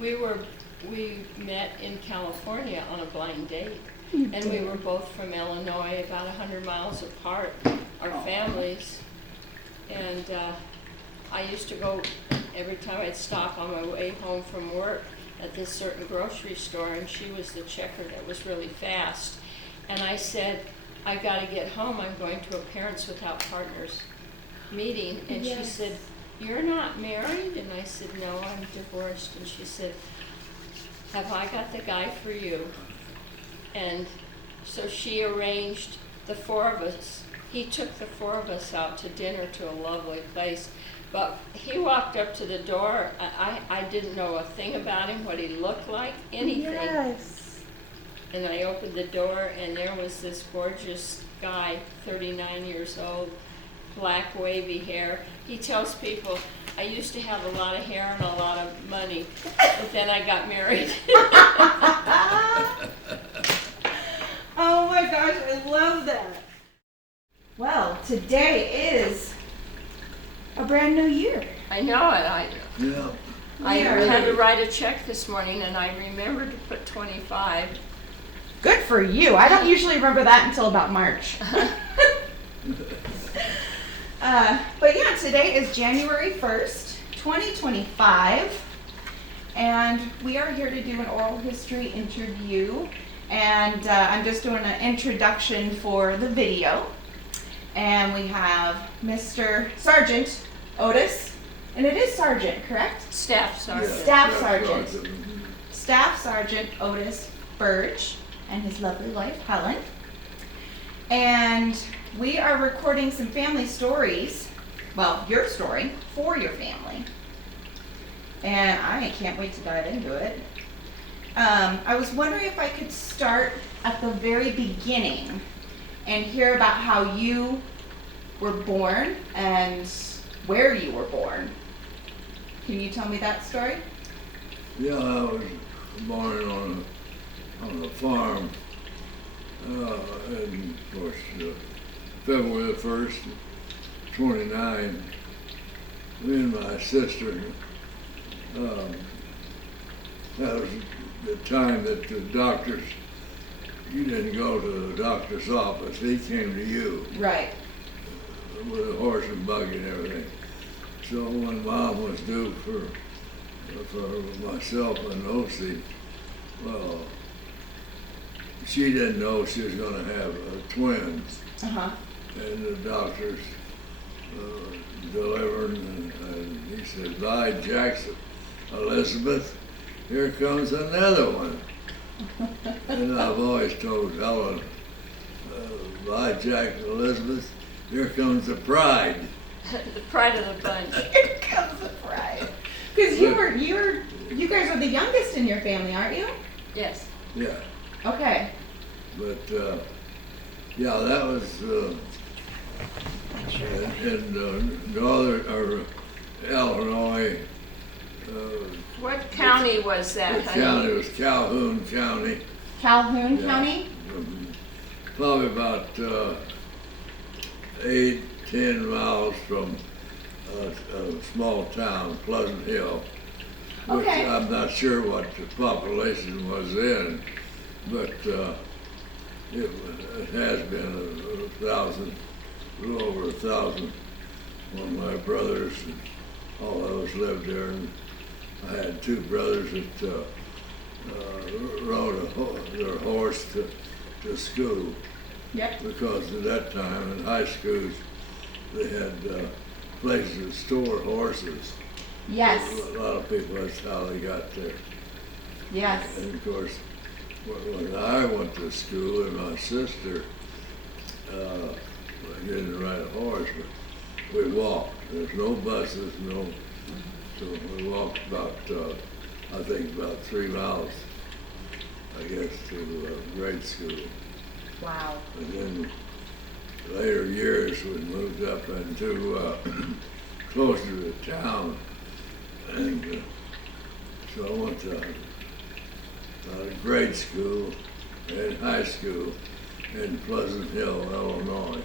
We met in California on a blind date. And we were both from Illinois, about 100 miles apart, our families. And I used to go, every time I'd stop on my way home from work at this certain grocery store, and she was the checker that was really fast. And I said, I gotta get home, I'm going to a Parents Without Partners meeting. And she said, you're not married? And I said, no, I'm divorced. And she said, have I got the guy for you? And so she arranged the four of us. He took the four of us out to dinner to a lovely place. But he walked up to the door. I didn't know a thing about him, what he looked like, anything. Yes. And I opened the door, and there was this gorgeous guy, 39 years old, black wavy hair. He tells people, I used to have a lot of hair and a lot of money, but then I got married. Oh my gosh, I love that. Well, today is a brand new year. I know it. Yeah. I had to write a check this morning, and I remembered to put 25. Good for you. I don't usually remember that until about March. But yeah, today is January 1st, 2025, and we are here to do an oral history interview, and I'm just doing an introduction for the video, and we have Mr. Sergeant Otis, and it is Sergeant, correct? Staff sergeant. Staff Sergeant. Staff Sergeant Otis Burge and his lovely wife Helen, and we are recording some family stories, well, your story, for your family. And I can't wait to dive into it. I was wondering if I could start at the very beginning and hear about how you were born and where you were born. Can you tell me that story? Yeah, I was born on a farm, and of course, February the 1st, 29, me and my sister, that was the time that the doctors, you didn't go to the doctor's office, he came to you. Right. With a horse and buggy and everything. So when Mom was due for myself and Otis, well, she didn't know she was going to have twins. Uh-huh. And the doctors delivered, and he said, "Bye, Jackson, Elizabeth, here comes another one." And I've always told Helen, "Bye, Jack, Elizabeth, here comes the pride." The pride of the bunch. Here comes the pride. Because you guys are the youngest in your family, aren't you? Yes. Yeah, Okay. but yeah, that was in northern or Illinois. What county was that, The honey? county was Calhoun County. Calhoun Yeah. County? Probably about 8-10 miles from a small town, Pleasant Hill. Which Okay. I'm not sure what the population was then, but it has been a thousand, a little over 1,000. One of my brothers and all those lived there, and I had two brothers that rode their horse to school. Yep. Because at that time in high schools they had places to store horses. Yes. A lot of people, that's how they got there. Yes. And of course, when I went to school and my sister, I didn't ride a horse, but we walked. There's no buses, so we walked about, I think about 3 miles, I guess, to grade school. Wow. And then later years we moved up into closer to town, and so I went to grade school and high school in Pleasant Hill, Illinois,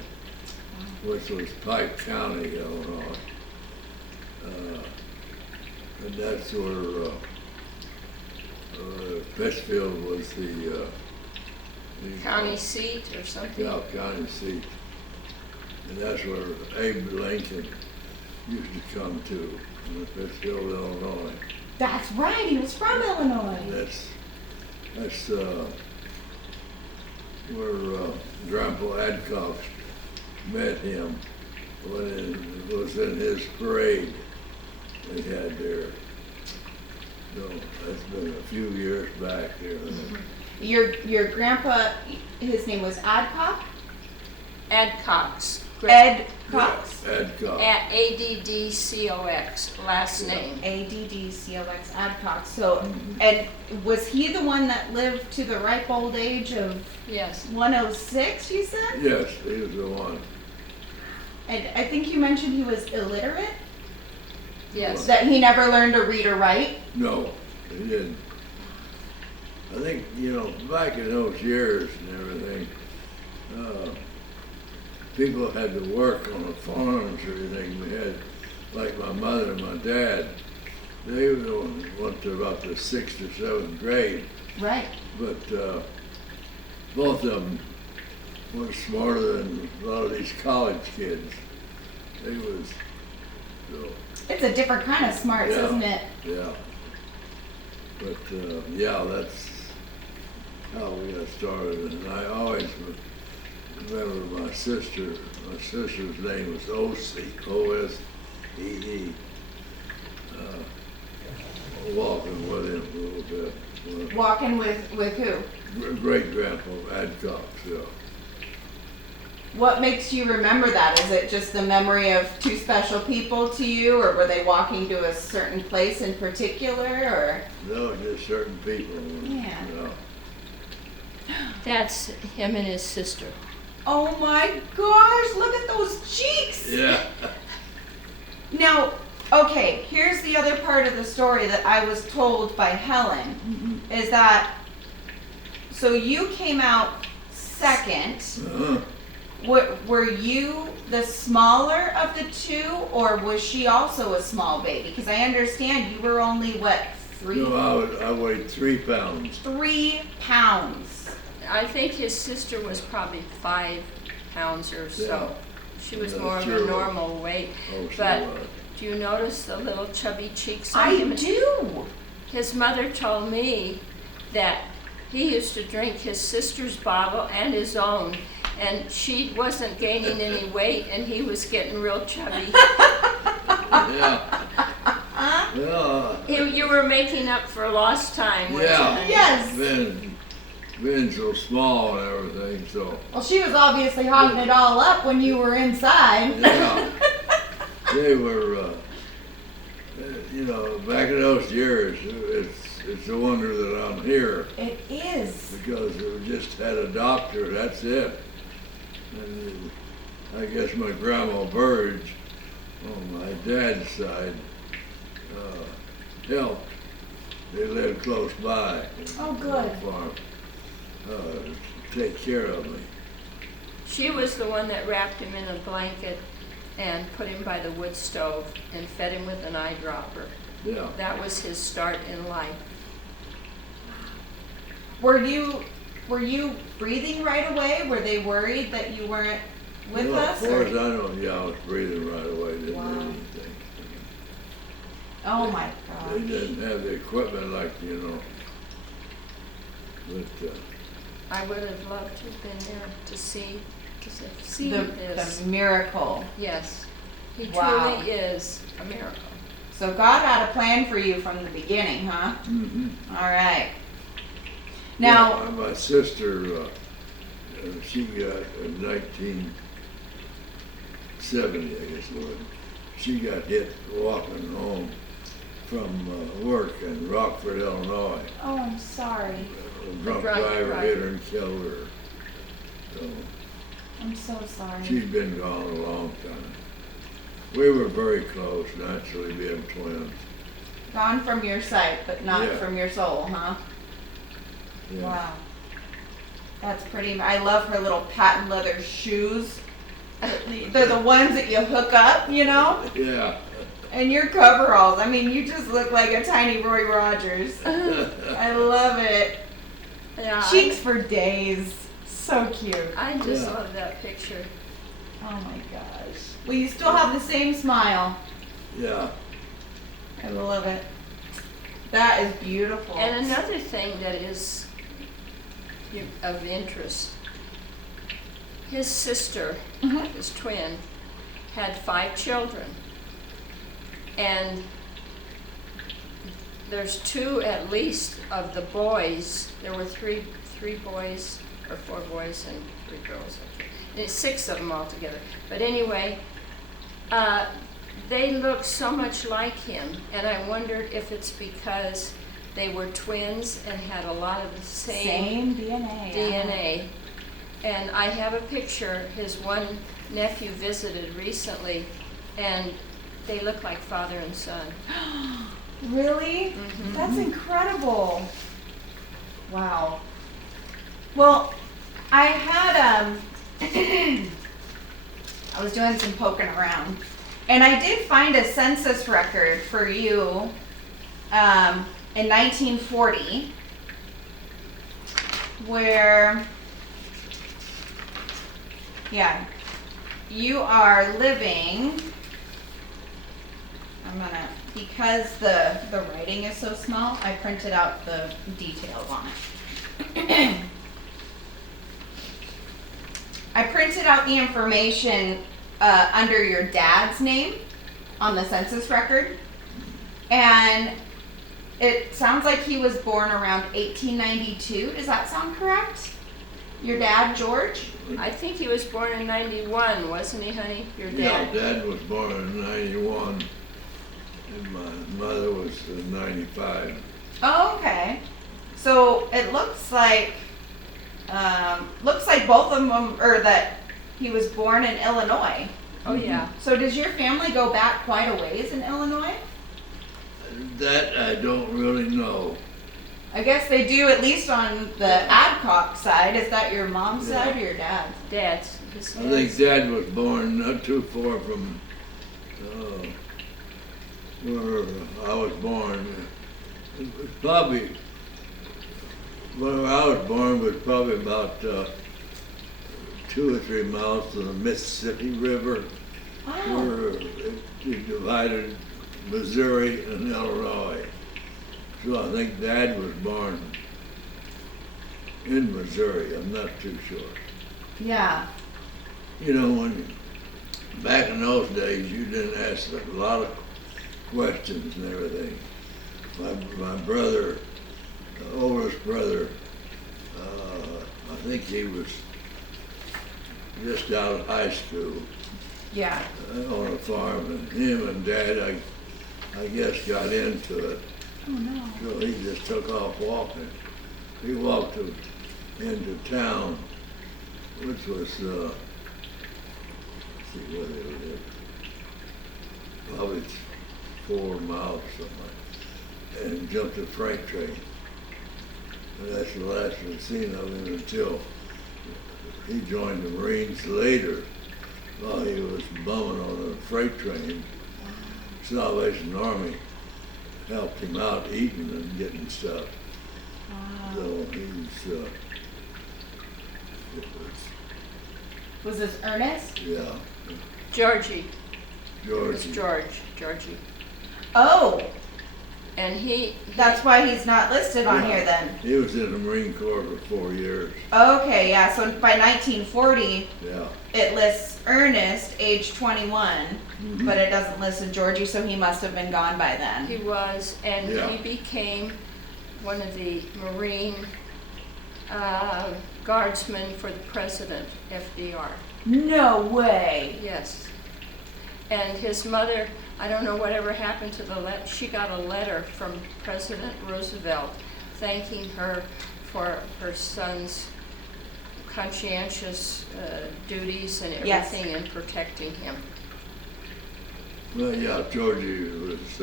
which was Pike County, Illinois. And that's where Pittsfield was the County seat or something? yeah, county seat. And that's where Abe Lincoln used to come to, in Pittsfield, Illinois. That's right, he was from And Illinois. that's where Grandpa Adcock met him when it was in his parade they had there. So that's been a few years back there. Your grandpa, his name was Adcock? Adcox. Ed Cox? Yeah, Adcock. Adcox, last name. Adcox, Adcock. So, and was he the one that lived to the ripe old age of Yes. 106, you said? Yes, he was the one. And I think you mentioned he was illiterate? Yes. That he never learned to read or write? No, he didn't. I think, back in those years and everything, people had to work on the farms or anything. We had, like my mother and my dad, they only went to about the 6th or 7th grade, Right. but both of them were smarter than a lot of these college kids. They was, so, It's a different kind of smarts, Yeah. isn't it? yeah. But, yeah, that's how we got started. And I always remember my sister. My sister's name was Osee, walking with him a little bit. Walking with who? Great grandpa Adcock, yeah. What makes you remember that? Is it just the memory of two special people to you, or were they walking to a certain place in particular, or? No, just certain people. Yeah. That's him and his sister. Oh my gosh, look at those cheeks! Yeah. Now, okay, here's the other part of the story that I was told by Helen, is that, so you came out second. Uh-huh. Were you the smaller of the two, or was she also a small baby? Because I understand you were only, what, No, I weighed 3 pounds. 3 pounds. I think his sister was probably 5 pounds or so. Yeah. She was Yeah, more of sure a was. normal weight. Oh, she But was. do you notice the little chubby cheeks on I him? do. His mother told me that he used to drink his sister's bottle and his own, and she wasn't gaining any weight, and he was getting real chubby. Yeah. Yeah. You were making up for lost time, weren't Yeah. you? Yes. Been so small and everything, so. Well, she was obviously hogging it all up when you were inside. Yeah. They were, back in those years, it's a wonder that I'm here It is. because we just had a doctor, that's it. And I guess my grandma Burge on my dad's side, helped. They lived close by. Oh, good. On the farm. Take care of me. She was the one that wrapped him in a blanket and put him by the wood stove and fed him with an eyedropper. Yeah. That was his start in life. Were you breathing right away? Were they worried that you weren't with Well, us? as far or- as I know, yeah, I was breathing right away. Didn't Wow. do anything. Oh my They gosh. didn't have the equipment like, But, I would have loved to have been there to see The this. miracle. Yes, he Wow. truly is a miracle. So God had a plan for you from the beginning, huh? All right. Now, my sister, she got in 1970, I guess it was. She got hit walking home from work in Rockford, Illinois. oh, I'm sorry. A drunk drunk driver driver. hit her and killed her. So I'm so sorry. she'd been gone a long time. We were very close, naturally being twins. Gone from your sight, but not Yeah. from your soul, huh? Yeah. Wow. That's pretty. I love her little patent leather shoes. They're the ones that you hook up, Yeah. And your coveralls. I mean, you just look like a tiny Roy Rogers. I love it. Yeah, Cheeks for days. So cute. I just Yeah. love that picture. Oh my gosh. Well, you still have the same smile. Yeah. I love it. That is beautiful. And another thing that is of interest, his sister, Mhm. his twin, had 5 children. And there's 2 at least of the boys. There were three boys, or 4 boys and 3 girls. It's 6 of them altogether. But anyway, they look so much like him, and I wondered if it's because they were twins and had a lot of the Same DNA. DNA. And I have a picture, his one nephew visited recently, and they look like father and son. Really? Mhm. That's incredible. Wow. Well, I had I was doing some poking around, and I did find a census record for you in 1940, where, yeah, you are living. I'm gonna, because the writing is so small, I printed out the details on it. I printed out the information under your dad's name on the census record, and it sounds like he was born around 1892. Does that sound correct? Your dad, George? I think he was born in 91, wasn't he, honey? Your Yeah, dad? Dad was born in 91, and my mother was in 95. Oh, okay. So it looks like both of them, or that he was born in Illinois. Oh, yeah. So does your family go back quite a ways in Illinois? That I don't really know. I guess they do, at least on the Adcock side. Is that your mom's Yeah. side or your dad's? Dad's. His I think dad's. Dad was born not too far from where I was born. It was probably, where I was born was probably about 2 or 3 miles to the Mississippi River, Oh, where it divided Missouri and Illinois. So I think Dad was born in Missouri. I'm not too sure. yeah. You know, back in those days, you didn't ask a lot of questions and everything. My brother, oldest brother, I think he was just out of high school Yeah. on a farm, and him and Dad, I guess, got into it. Oh no. So he just took off walking. He walked into town, which was, let's see where they lived. Probably 4 miles or something, and jumped a freight train. And that's the last we've seen of him until he joined the Marines later, while he was bumming on a freight train. Salvation Army helped him out eating and getting stuff. Wow. So he's, it Was this Ernest? was, yeah, Georgie. It was George. Georgie. Oh, And he, that's why he's not listed on Yeah. here then. He was in the Marine Corps for 4 years, Okay, yeah, so by 1940, yeah. it lists Ernest, age 21, Mhm. but it doesn't list a Georgie, so he must have been gone by then. he was, and Yeah. he became one of the Marine guardsmen for the President, FDR. No way. Yes. And his mother, I don't know whatever happened to the she got a letter from President Roosevelt thanking her for her son's conscientious duties and Yes. everything in protecting him. Well, yeah, Georgie was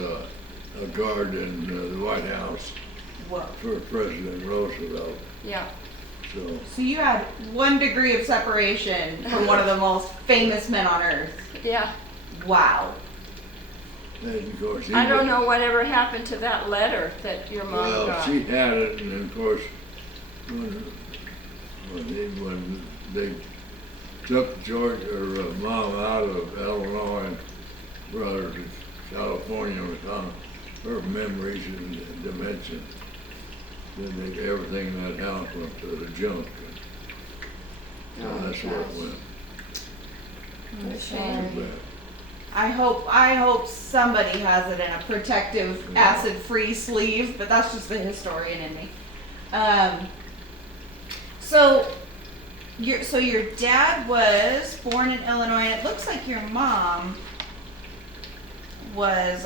a guard in the White House Whoa. for President Roosevelt, Yeah. so. So you had 1 degree of separation from one of the most famous men on earth. Yeah. Wow. And of course, he I don't was- know whatever happened to that letter that your mom Well, got. she had it, and of course, when they took George or Mom out of Illinois and brought her to California with her memories and dementia, then everything in that house went to the junk. So Oh, that's where it gosh. went. I'm Good sorry. Too bad. I hope somebody has it in a protective, acid-free sleeve, but that's just the historian in me. So your dad was born in Illinois, and it looks like your mom was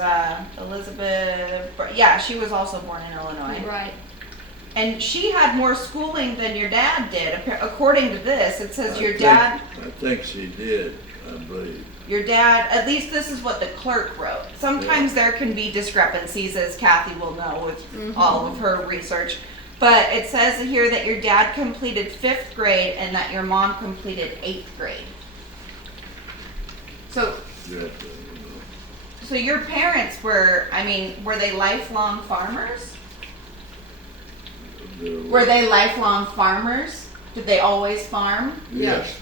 Elizabeth. Yeah, she was also born in Illinois, Right. and she had more schooling than your dad did. According to this, it says your I dad. think she did, I believe. Your dad, at least this is what the clerk wrote. Sometimes there can be discrepancies, as Kathy will know with all of her research. But it says here that your dad completed 5th grade and that your mom completed 8th grade. So, That, so your parents were, were they lifelong farmers? Were they lifelong farmers? Did they always farm? Yes,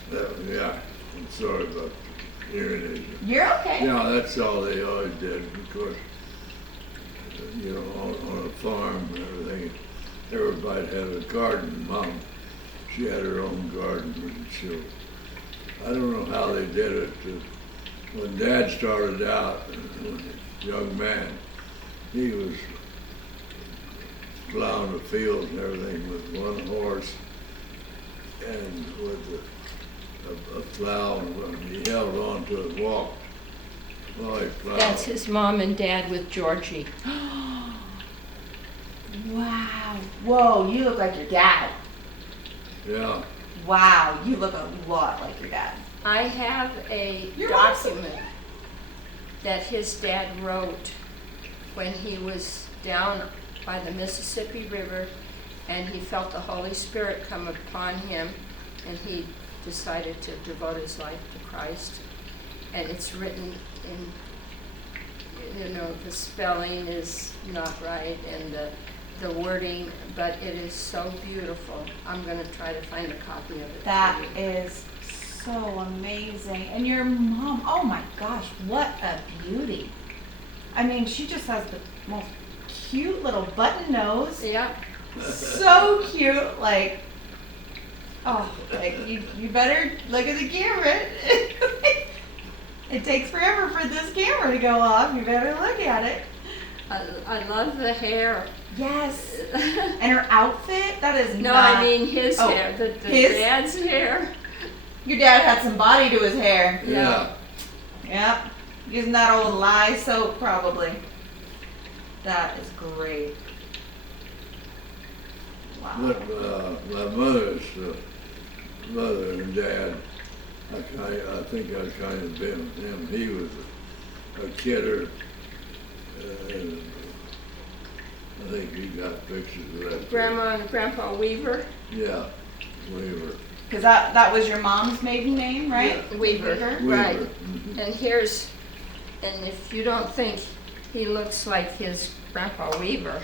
yeah. I'm sorry about hearing it. You're okay. Yeah, that's all they always did, because, on a farm and everything, everybody had a garden. Mom, she had her own garden and she, I don't know how they did it. When Dad started out, a young man, he was plowing the fields and everything with one horse and with a plow, and he held on to it, walked while he plowed. That's his mom and dad with Georgie. Wow. Whoa, you look like your dad. Yeah, Wow, you look a lot like your dad. I have a You're awesome. document that his dad wrote when he was down by the Mississippi River and he felt the Holy Spirit come upon him and he decided to devote his life to Christ. And it's written in, the spelling is not right and the wording, but it is so beautiful. I'm going to try to find a copy of it. That for you. is so amazing. And your mom, oh my gosh, what a beauty. She just has the most cute little button nose. Yeah. So cute, you better look at the camera. It takes forever for this camera to go off. You better look at it. I love the hair. Yes. And her outfit, that is No, not. I mean his Oh, hair, the his? dad's hair. Your dad had some body to his hair. yeah. Yep. Using that old lye soap, probably. That is great. Wow. But my mother's mother and dad, I think I kind of been with him. He was a kidder. And I think he got pictures of that. Grandma and Grandpa Weaver. Yeah, Weaver. Because that was your mom's maiden name, right? Yeah. Weaver. Weaver. Right. Mhm. And if you don't think he looks like his Grandpa Weaver,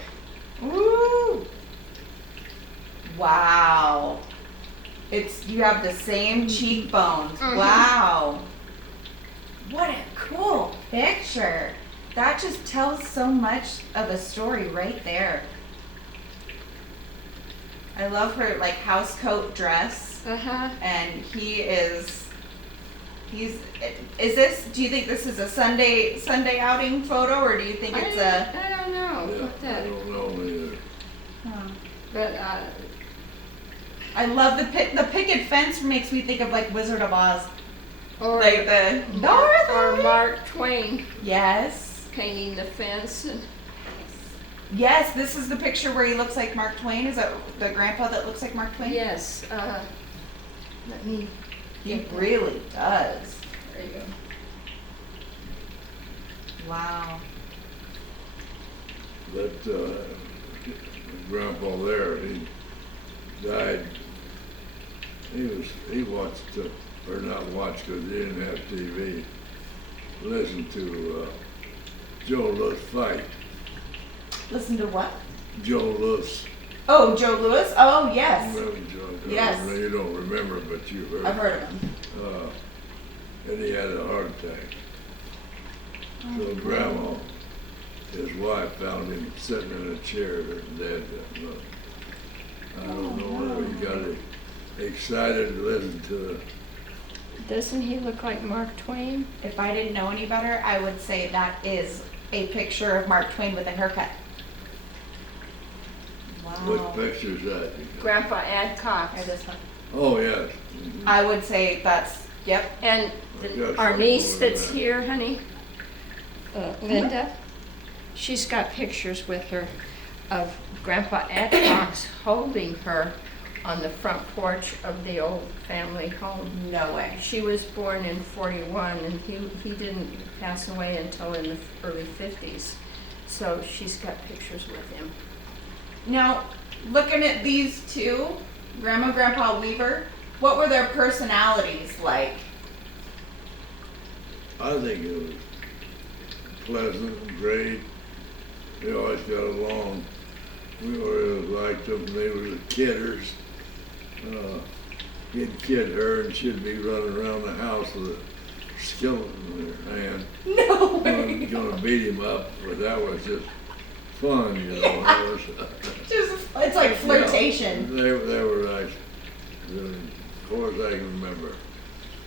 Woo! Wow. You have the same cheekbones. Mhm. Wow. What a cool picture. That just tells so much of a story right there. I love her house coat dress, and he's do you think this is a Sunday outing photo, or do you think it's a I don't know. Yeah, What I that, don't know either. but I love the picket fence makes me think of Wizard of Oz. or The or Mark Twain Yes. painting the fence. And Yes, this is the picture where he looks like Mark Twain. Is that the grandpa that looks like Mark Twain? yes, let me. He really does. There you go. Wow. But Grandpa there, he died. He watched, or not watched because he didn't have TV. Listened to Joe Lewis fight. Listen to what? Joe Lewis. Oh, Joe Louis? Oh, yes. Remember Joe? Yes. You don't remember, but you heard. I've heard of him. And he had a heart attack. Oh, So Grandma, his wife, found him sitting in a chair dead. I don't know whether he got excited to listen to the. Doesn't he look like Mark Twain? If I didn't know any better, I would say that is a picture of Mark Twain with a haircut. Wow. What picture's that? Grandpa Adcock. Or this one. Oh, yes. Mhm. I would say that's, yep. And Yes, our I niece remember that's that. here, honey, Linda, she's got pictures with her of Grandpa Adcox holding her on the front porch of the old family home. No way. She was born in 41 and he didn't pass away until in the early 50s. So she's got pictures with him. Now, looking at these two, Grandma and Grandpa Weaver, what were their personalities like? I think it was pleasant and great. They always got along. We always liked them. They were the kidders. He'd kid her and she'd be running around the house with a skeleton in her hand. No way. Gonna beat him up, but that was just fun, you know. That was, Just, it's like flirtation. Yeah, they were nice. As far as I can remember.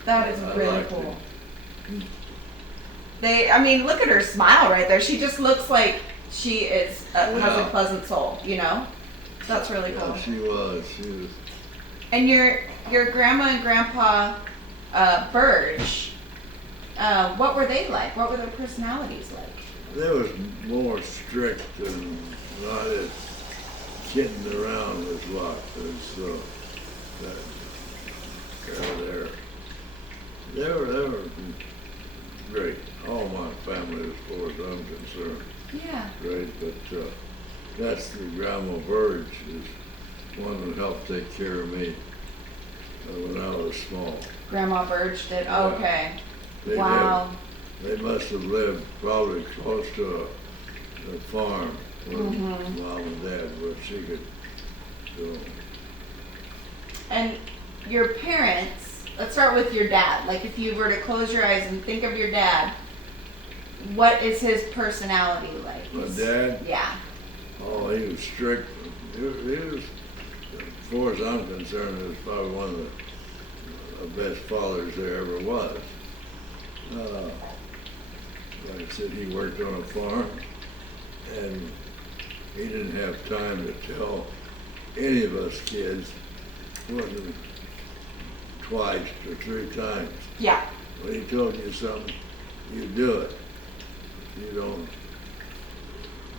That is I really liked cool. it. I mean, look at her smile right there. She just looks like she is has a Yeah. pleasant soul, you know? That's really cool. Yeah, she was. And your grandma and grandpa Burge, what were they like? What were their personalities like? They was more strict and not as kidding around as what. They were great. All my family, as far as I'm concerned, Yeah. great. But that's the Grandma Burge is one that helped take care of me when I was small. Grandma Burge did. Yeah. Okay. They Wow. They must have lived probably close to a farm where Mhm. Mom and Dad, where she could go. And your parents, let's start with your dad. Like if you were to close your eyes and think of your dad, what is his personality like? My dad, Yeah. oh, he was strict. He was, as far as I'm concerned, he was probably one of the best fathers there ever was. Like I said, he worked on a farm, and he didn't have time to tell any of us kids, wasn't twice or three times. Yeah. When he told you something, you do it. You don't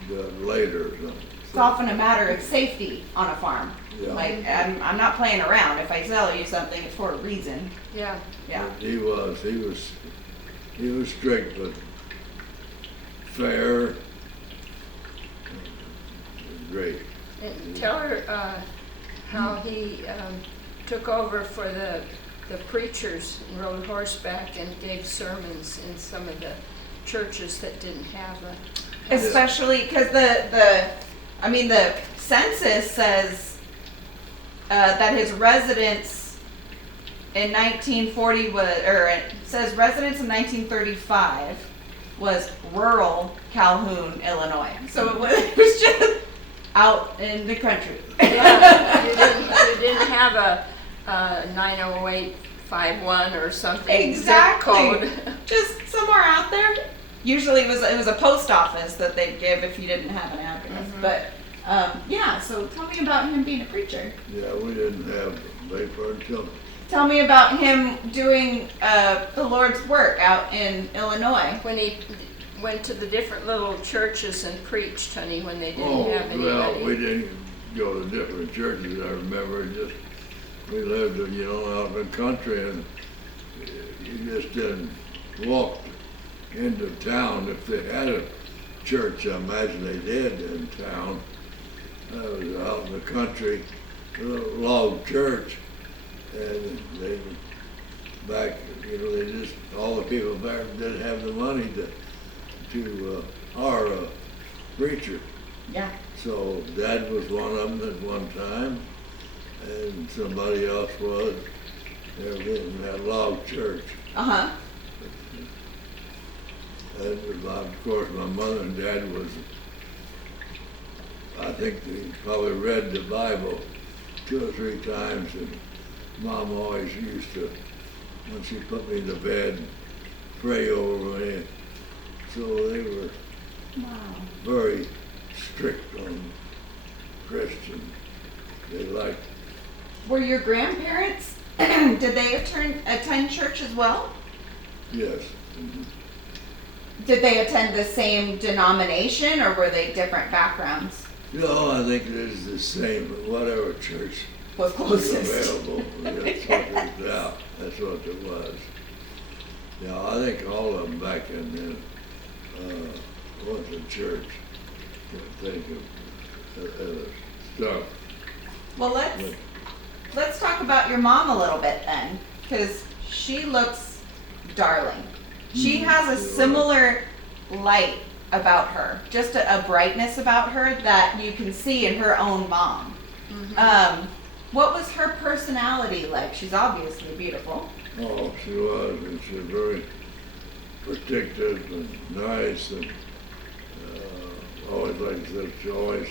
do it later or something. It's often a matter of safety on a farm. Yeah. Like I'm not playing around. If I tell you something, it's for a reason. Yeah. Yeah. But he was strict, but fair, great. And tell her how he took over for the preachers and rode horseback and gave sermons in some of the churches that didn't have a. Especially because the census says that his residence in 1940 it says residence in 1935 was rural Calhoun, Illinois. So it was just out in the country. Yeah, you didn't have a 90851 or something. Exactly. Zip code. Just somewhere out there. Usually it was a post office that they'd give if you didn't have an address. Mhm. But yeah, so tell me about him being a preacher. Yeah, we didn't have paper until, Tell me about him doing the Lord's work out in Illinois. When he went to the different little churches and preached, honey, when they didn't oh, have anybody. well, we didn't go to different churches, I remember, just, we lived, you know, out in the country, and you just didn't walk into town if they had a church. I imagine they did in town. I was out in the country, a little log church, and they back, you know, they just, all the people back didn't have the money to our preacher. Yeah. So Dad was one of them at one time, and somebody else was. They were in that log church. Uh-huh. And of course, my mother and Dad was, I think they probably read the Bible 2 or 3 times, and Mom always used to, when she put me to bed, pray over me. So they were Wow. very strict on Christian. They liked, Were your grandparents, did they attend church as well? yes. Mhm. Did they attend the same denomination, or were they different backgrounds? No, I think it is the same, whatever church Was was closest. available. That's what it was. Yeah, I think all of them back in then went to church. Can't think of stuff. Well, let's talk about your mom a little bit then, because she looks darling. She has a similar light about her, just a brightness about her that you can see in her own mom. What was her personality like? She's obviously beautiful. Oh, she was, and she was very protective and nice, and always, like I said, she always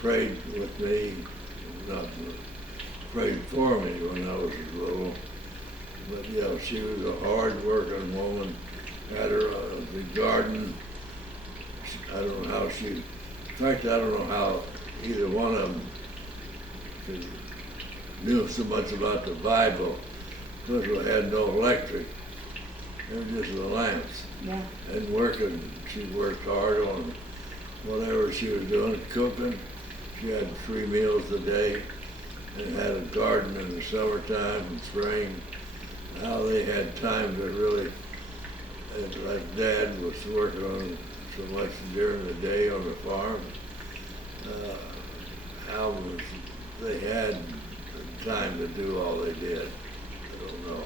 prayed with me, not prayed for me when I was little. But yeah, she was a hard-working woman. Had her the garden. I don't know how she. In fact, I don't know how either one of them knew so much about the Bible, because we had no electric. They were just the lamps. Yeah. And working, she worked hard on whatever she was doing, cooking. She had 3 meals a day, and had a garden in the summertime and spring. How they had time to really, like Dad was working on so much during the day on the farm, how was they had time to do all they did. I don't know.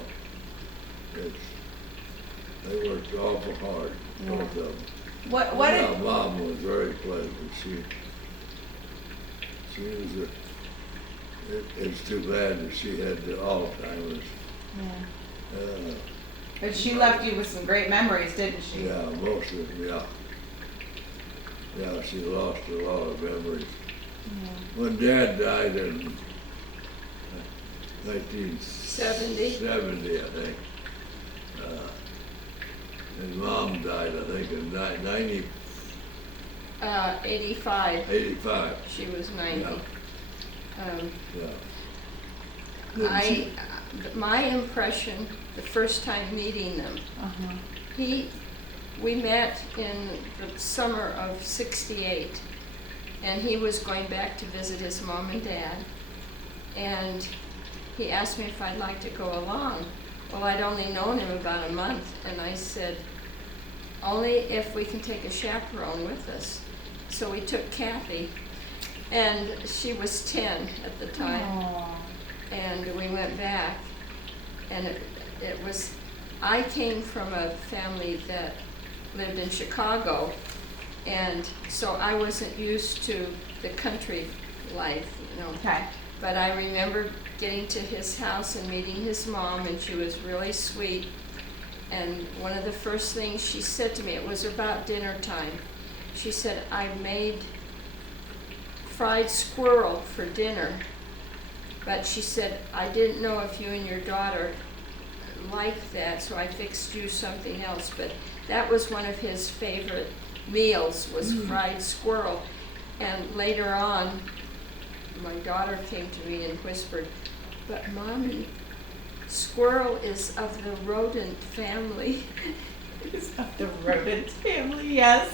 They worked awful hard, both of them. What Yeah, did, Mom was very pleasant. She was it's too bad that she had the Alzheimer's. yeah. But she left you with some great memories, didn't she? Yeah, most of them, yeah. Yeah, she lost a lot of memories. When Dad died in 1970, I think, and Mom died, I think, in 85. 85. She was 90. Yeah. Um, Didn't she? My impression, the first time meeting them, Uh-huh. we met in the summer of '68, and he was going back to visit his mom and dad, and he asked me if I'd like to go along. Well, I'd only known him about a month, and I said, only if we can take a chaperone with us. So we took Kathy, and she was 10 at the time. Aw. And we went back, and it was, I came from a family that lived in Chicago, and so I wasn't used to the country life, you know. Okay. But I remember getting to his house and meeting his mom, and she was really sweet. And one of the first things she said to me, it was about dinner time, she said, I made fried squirrel for dinner. But she said, I didn't know if you and your daughter liked that, so I fixed you something else. But that was one of his favorite meals, was fried squirrel. And later on, my daughter came to me and whispered, but Mommy, squirrel is of the rodent family. It's of the rodent family, yes.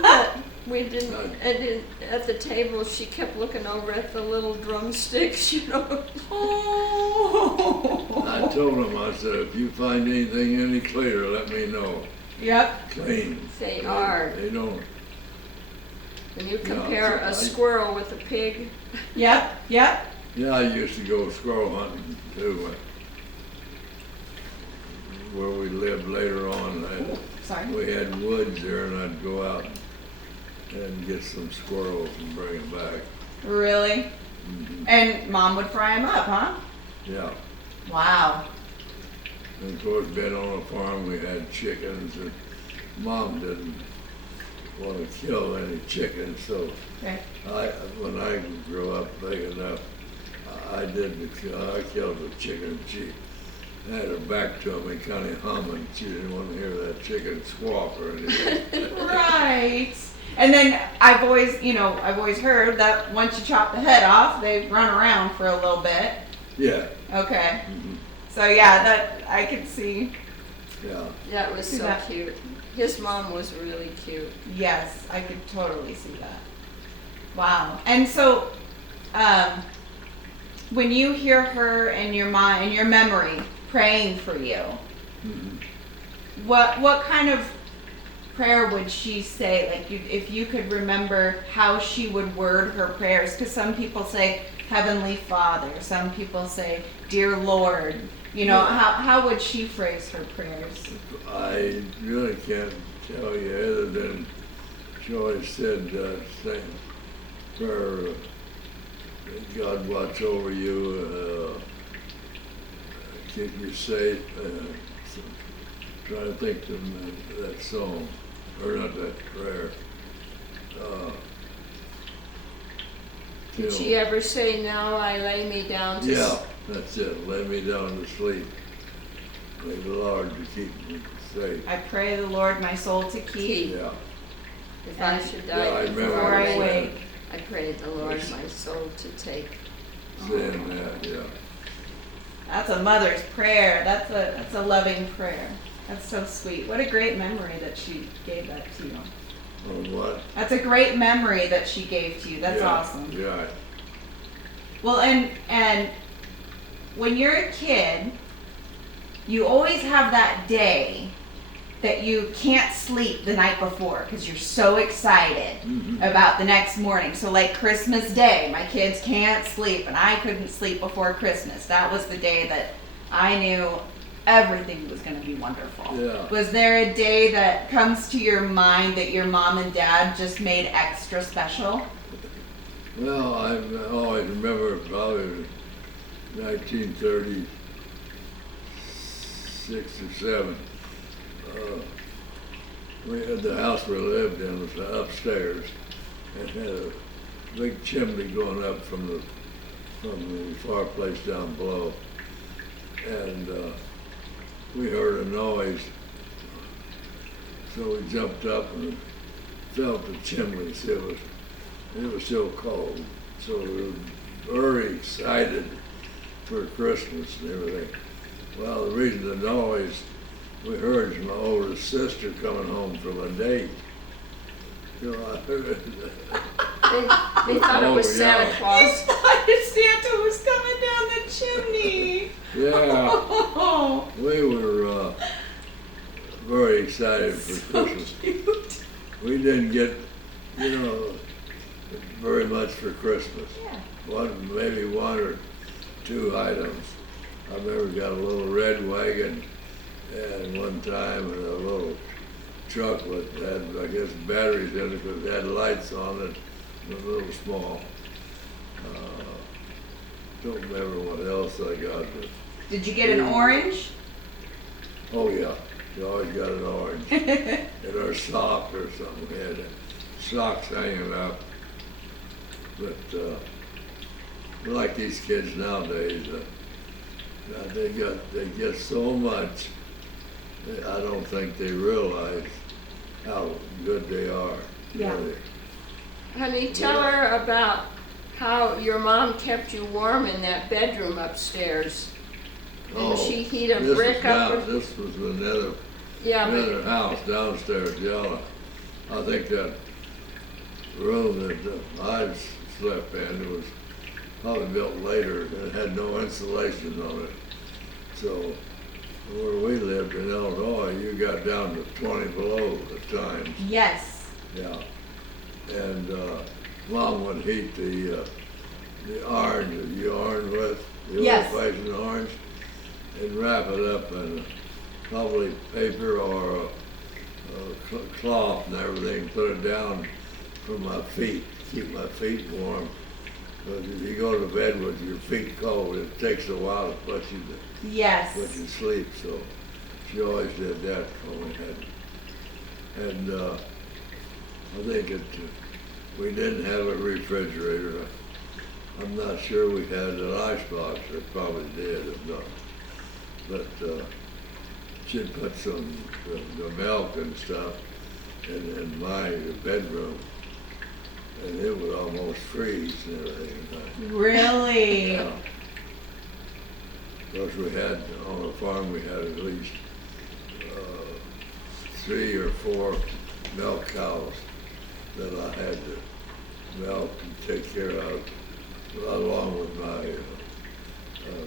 But we didn't, at the table, she kept looking over at the little drumsticks, you know. Oh. I told him, I said, if you find anything any clearer, let me know. Yep. Clean. They are. They don't. When you compare a squirrel with a pig. Yep. Yep. Yeah, I used to go squirrel hunting too, where we lived later on. Sorry. we had woods there, and I'd go out and get some squirrels and bring them back. Really? Mhm. And Mom would fry them up, huh? Yeah. Wow. And of course, being on a farm, we had chickens, and Mom didn't want to kill any chickens, so Okay. when I grew up big enough, I killed the chicken. She had her back to me, kind of humming. She didn't want to hear that chicken squawk or anything. Right. And then I've always heard that once you chop the head off, they run around for a little bit. Yeah. Okay. Mhm. So yeah, that I could see. Yeah. That was so That- cute. His mom was really cute. Yes, I could totally see that. Wow. And so, when you hear her and your mom in your memory praying for you, Mhm. what kind of prayer would she say? Like, if you could remember how she would word her prayers, because some people say Heavenly Father, some people say Dear Lord. You know, Yeah. how would she phrase her prayers? I really can't tell you other than she always said, sing prayer, God watch over you, keep you safe. So, trying to think of that song, or not that prayer. Did she ever say, "Now I lay me down to Yeah, that's it. Lay me down to sleep. May the Lord to keep me safe. I pray the Lord my soul to keep. Keep. Yeah. If I should Yeah, I die remember before Before I I wake, wake. I pray the Lord my soul to take." Saying that, yeah. That's a mother's prayer. That's a loving prayer. That's so sweet. What a great memory that she gave that to you. On what? That's a great memory that she gave to you. That's Yeah, awesome. Yeah. Well, and when you're a kid, you always have that day that you can't sleep the night before because you're so excited Mhm. about the next morning. So like Christmas Day, my kids can't sleep and I couldn't sleep before Christmas. That was the day that I knew everything was going to be wonderful. Yeah. Was there a day that comes to your mind that your mom and dad just made extra special? Well, I always remember probably 1936 or 7. We had the house we lived in was upstairs and had a big chimney going up from the fireplace down below. And we heard a noise, so we jumped up and felt the chimneys. It was so cold, so we were very excited for Christmas and everything. Well, the reason the noise we heard is my oldest sister coming home from a date. You know, I heard it. They thought it was Oh, Santa yeah. Claus. Santa was coming down the chimney. Yeah, Oh, we were very excited for so Christmas. cute. We didn't get, very much for Christmas. Yeah. Maybe one or two items. I remember got a little red wagon and one time and a little truck with had, I guess, batteries in it, but it had lights on it, a little small. Don't remember what else I got, but, Did you get an orange? oh yeah, you always got an orange. In our sock or something, we had socks hanging up. But like these kids nowadays, they get so much. I don't think they realize how good they are. Yeah. Honey, tell her about how your mom kept you warm in that bedroom upstairs. And she heat a brick up. This was another Yeah, another but house downstairs. Yeah, I think that room that I slept in, it was probably built later. It had no insulation on it. So where we lived in Illinois, you got down to 20 below at times. Yes. Yeah. And Mom would heat the orange that you orange with, the Yes. old-fashioned orange, and wrap it up in probably paper or cloth and everything, put it down for my feet, keep my feet warm. But if you go to bed with your feet cold, it takes a while to put you Yes. to sleep. So she always did that when we had. And I think we didn't have a refrigerator. I'm not sure we had an icebox. I probably did, if not. But she'd put some the milk and stuff in my bedroom, and it would almost freeze and everything. Really? Yeah. Of course, we had on the farm we had at least 3 or 4 milk cows that I had to milk and take care of, along with my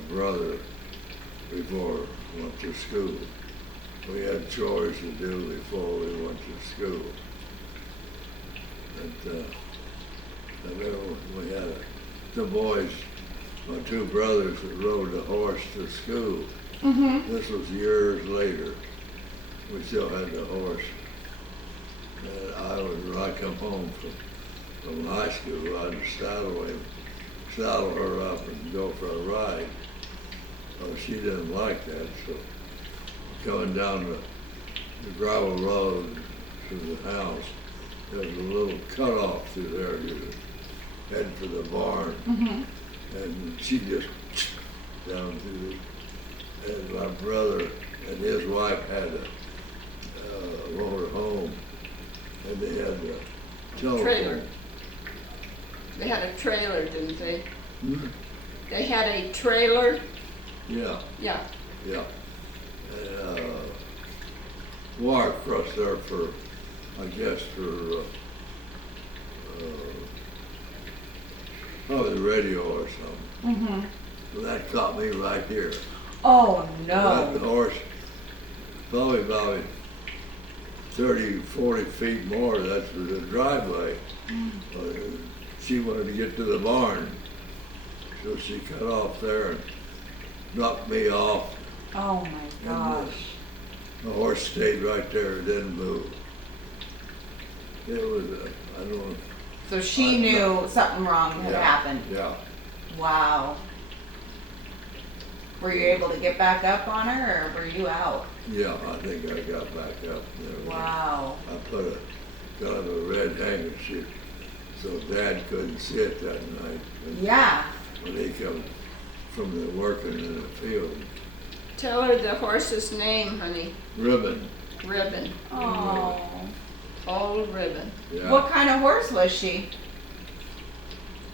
brother before we went to school. We had chores to do before we went to school. But I remember we had the boys, my 2 brothers that rode the horse to school. Mm-hmm. This was years later. We still had the horse. And when I come home from high school, I'd saddle her up and go for a ride. Oh, she didn't like that, so coming down the gravel road to the house, there was a little cutoff through there. You would head for the barn, Mm-hmm. and she just down through the, and my brother and his wife had a motor home, and they had a telephone. Trailer. They had a trailer, didn't they? Hmm? They had a trailer. Yeah, Yeah. yeah. Wire across there for, I guess, for probably the radio or something. Mm-hmm. Well, that caught me right here. Oh That no. horse, probably about 30, 40 feet more, that's the driveway. She wanted to get to the barn, so she cut off there and knocked me off. Oh my gosh. The horse stayed right there, didn't move. It was, I don't know. So she knew something wrong had Yeah, happened. Yeah, Wow. Were you able to get back up on her, or were you out? yeah, I think I got back up there. Wow. I put got a red handkerchief so Dad couldn't see it that night. Yeah. When he come from the working in the field. Tell her the horse's name, honey. Ribbon, Ribbon. Oh. Old Ribbon. yeah. What kind of horse was she?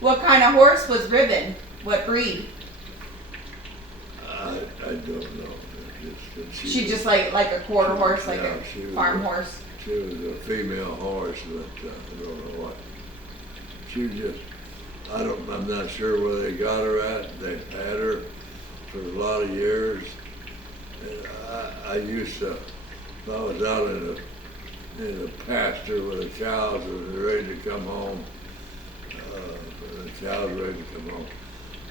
What kind of horse was Ribbon? What breed? I don't know. She just like a quarter horse, like Yeah, a she was farm a- horse. She was a female horse, but I don't know what. She just, I'm not sure where they got her at. They've had her for a lot of years. And I used to, if I was out in the pasture with the cows and they're ready to come home, the cows ready to come home,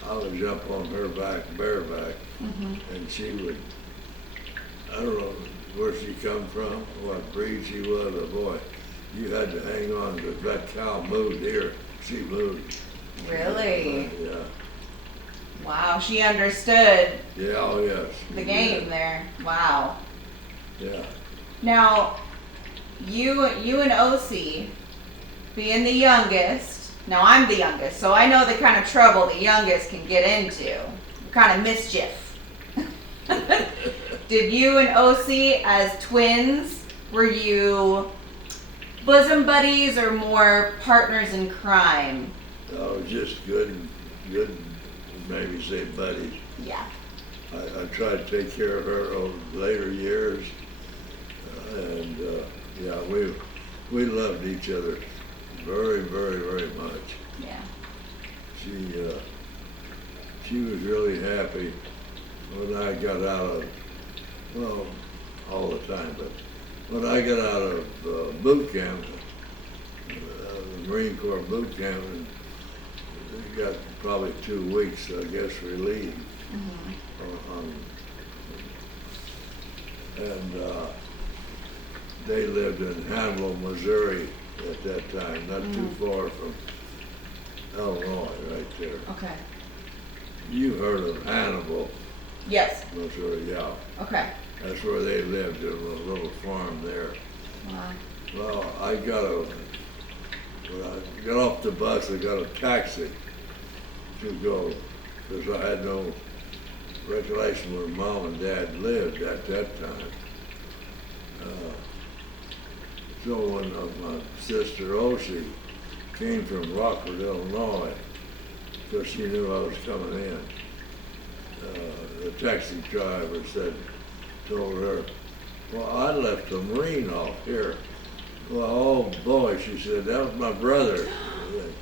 I would jump on her back, bareback, and she would, I don't know where she come from, what breed she was, but boy, you had to hang on because that cow moved here. She moved. Really? Yeah. Wow. She understood Yeah, oh yes. the game there. Wow. Yeah. Now, you and OC, being the youngest, now I'm the youngest, so I know the kind of trouble the youngest can get into, kind of mischief. Did you and OC as twins, were you bosom buddies or more partners in crime? Oh, just good, maybe say buddies. Yeah. I tried to take care of her over later years, and yeah, we loved each other very, very, very much. Yeah. She was really happy when I got out of, well, all the time, but when I got out of boot camp, the Marine Corps boot camp, and got probably 2 weeks, I guess, relieved. And they lived in Hannibal, Missouri at that time, not too far from Illinois, right there. Okay. You heard of Hannibal, Yes. Missouri, yeah. Okay. That's where they lived, in a little farm there. Wow. Well, when I got off the bus, I got a taxi to go, because I had no recollection where Mom and Dad lived at that time. So when my sister Otis came from Rockford, Illinois, because she knew I was coming in, the taxi driver told her, well, I left a Marine off here. Well, oh boy, she said, that was my brother.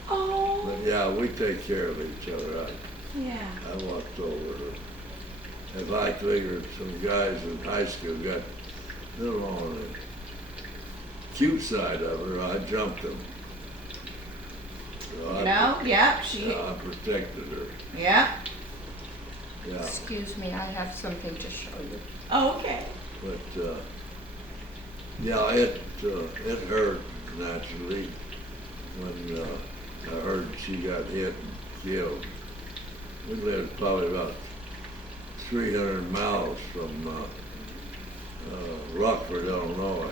Oh. But yeah, we take care of each other. Yeah. I walked over. If I figured some guys in high school got a little on the cute side of her, I jumped them. So Yeah, she. I protected her. Yeah. Yeah, Excuse me, I have something to show you. Oh, okay. but yeah, it hurt naturally when I heard she got hit and killed. We lived probably about 300 miles from Rockford, Illinois.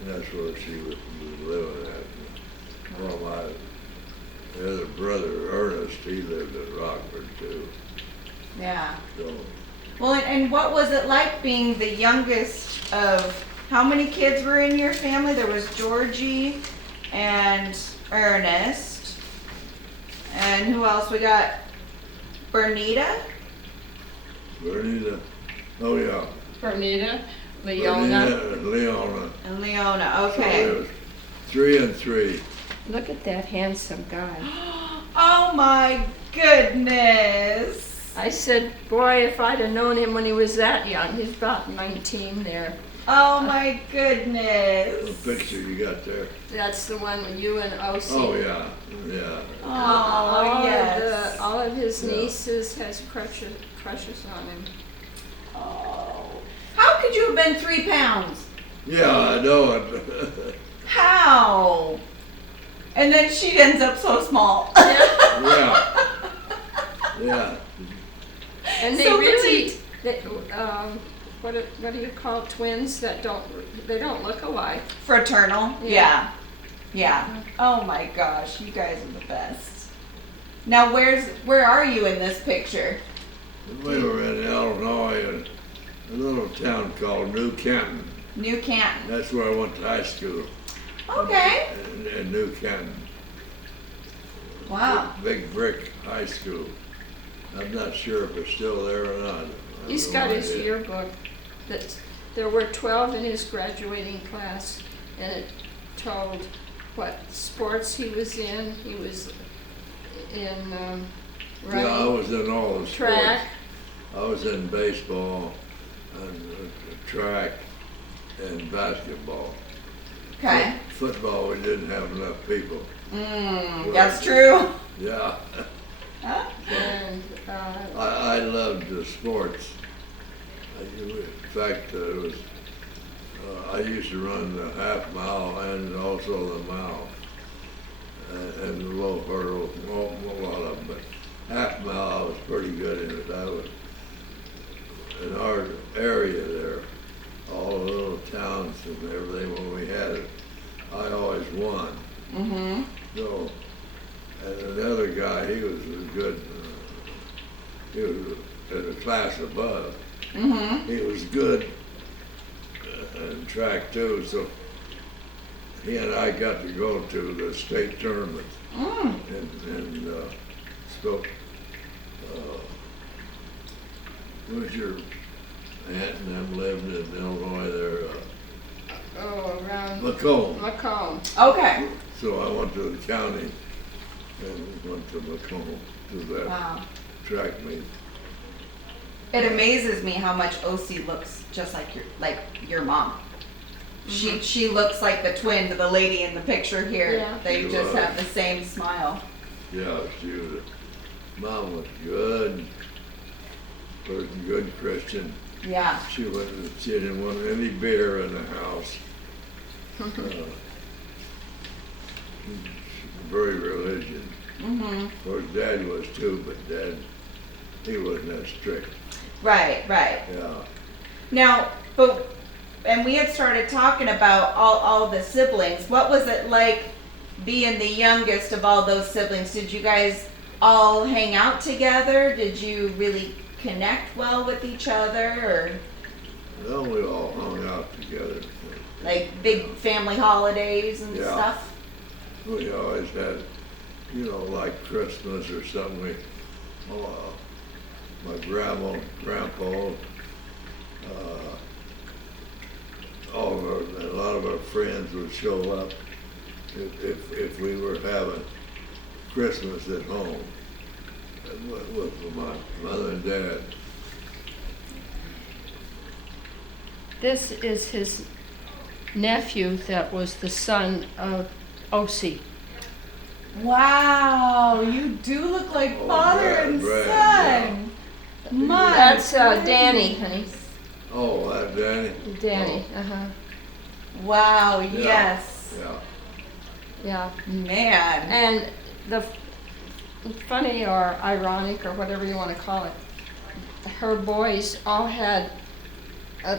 And that's where she was living at. Well, my other brother, Ernest, he lived in Rockford too. Yeah. So, Well, and what was it like being the youngest of, how many kids were in your family? There was Georgie and Ernest. And who else? We got Bernita. Bernita, oh yeah. Bernita, Leona. Bernita and Leona. And Leona, So okay. it was 3 and 3. Look at that handsome guy. Oh my goodness. I said, boy, if I'd have known him when he was that young, he's about 19 there. Oh my The goodness. picture you got there. That's the one with you and O.C. Oh yeah, yeah. Oh, yes. All of his Yeah. nieces has crushes on him. Oh. How could you have been 3 pounds? Yeah, I know it. How? And then she ends up so small. Yeah. Yeah. And they So really, petite. what do you call twins that they don't look alike? Fraternal? Yeah. Yeah. Oh my gosh, you guys are the best. Now where are you in this picture? We were in Illinois, in a little town called New Canton. New Canton. That's where I went to high school. Okay. In New Canton. Wow. Big brick high school. I'm not sure if it's still there or not. I He's have got no his idea. yearbook that there were 12 in his graduating class, and it told what sports he was in. He was in running, Yeah, I was in all the sports. track. I was in baseball and track and basketball. Okay. Football, we didn't have enough people. That's true. Yeah. Huh? And I loved the sports. In fact, I used to run the half mile and also the mile and the low hurdle, a lot of them. But half mile, I was pretty good in it. I was in our area there, all the little towns and everything. When we had it, I always won. Mm-hmm. So, and another guy, he was good. He was in a class above. Mm-hmm. He was good in track too, so he and I got to go to the state tournament and spoke. Where's your aunt and them lived in Illinois there? around Macomb. Macomb. Okay. So I went to the county and went to Macomb to that Wow. track meet. It amazes me how much OC looks just like your mom. She looks like the twin to the lady in the picture here. Yeah. They She just was. have the same smile. Yeah, she was. Mom was good, good Christian. Yeah. She didn't want any beer in the house. Very religious. Mm-hmm. Of course, Dad was too, but Dad, he wasn't that strict. Right, right. Yeah. Now, and we had started talking about all the siblings. What was it like being the youngest of all those siblings? Did you guys all hang out together? Did you really connect well with each other, or Well, we all hung out together. like big family holidays and Yeah. stuff? We always had, like Christmas or something. My grandma, grandpa, a lot of our friends would show up if we were having Christmas at home with my mother and dad. This is his nephew that was the son of Otis. Wow, you do look like Oh, father Brad, and Brad, son. My That's goodness. Danny, honey. Oh, that Danny? Danny, uh-huh. Wow, Yeah. yes. Yeah. Yeah. Man. And the funny or ironic or whatever you want to call it, her boys all had,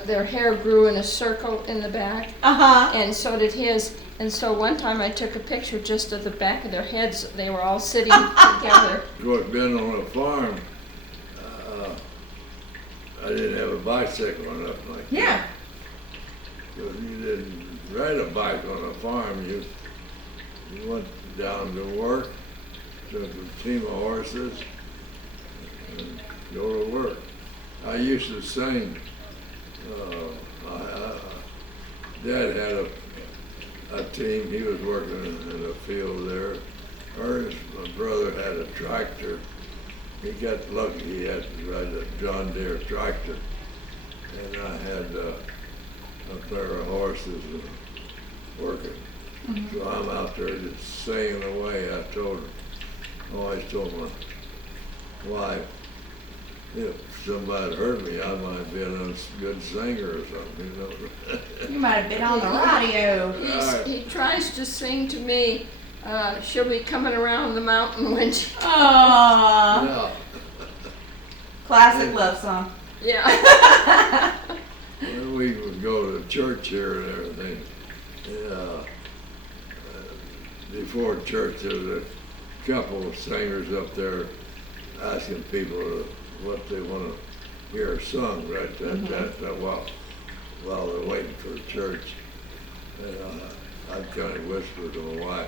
their hair grew in a circle in the back, Uh-huh. and so did his. And so one time I took a picture just of the back of their heads. They were all sitting together. Of course, being on a farm, I didn't have a bicycle or nothing like that. Yeah. Because you didn't ride a bike on a farm. You went down to work, took a team of horses, and go to work. I used to sing. Dad had a team. He was working in the field there. My brother had a tractor. He got lucky. He had to ride a John Deere tractor. And I had a pair of horses working. Mm-hmm. So I'm out there just singing away. I always told my wife, if somebody heard me, I might have been a good singer or something, You might have been on the radio. He tries to sing to me. She'll be coming around the mountain when she... Aww. Yeah. Classic love song. Yeah. Well, we would go to church here and everything. Before church, there was a couple of singers up there asking people what they want to hear sung right while they're waiting for church. And I'd kind of whisper to my wife,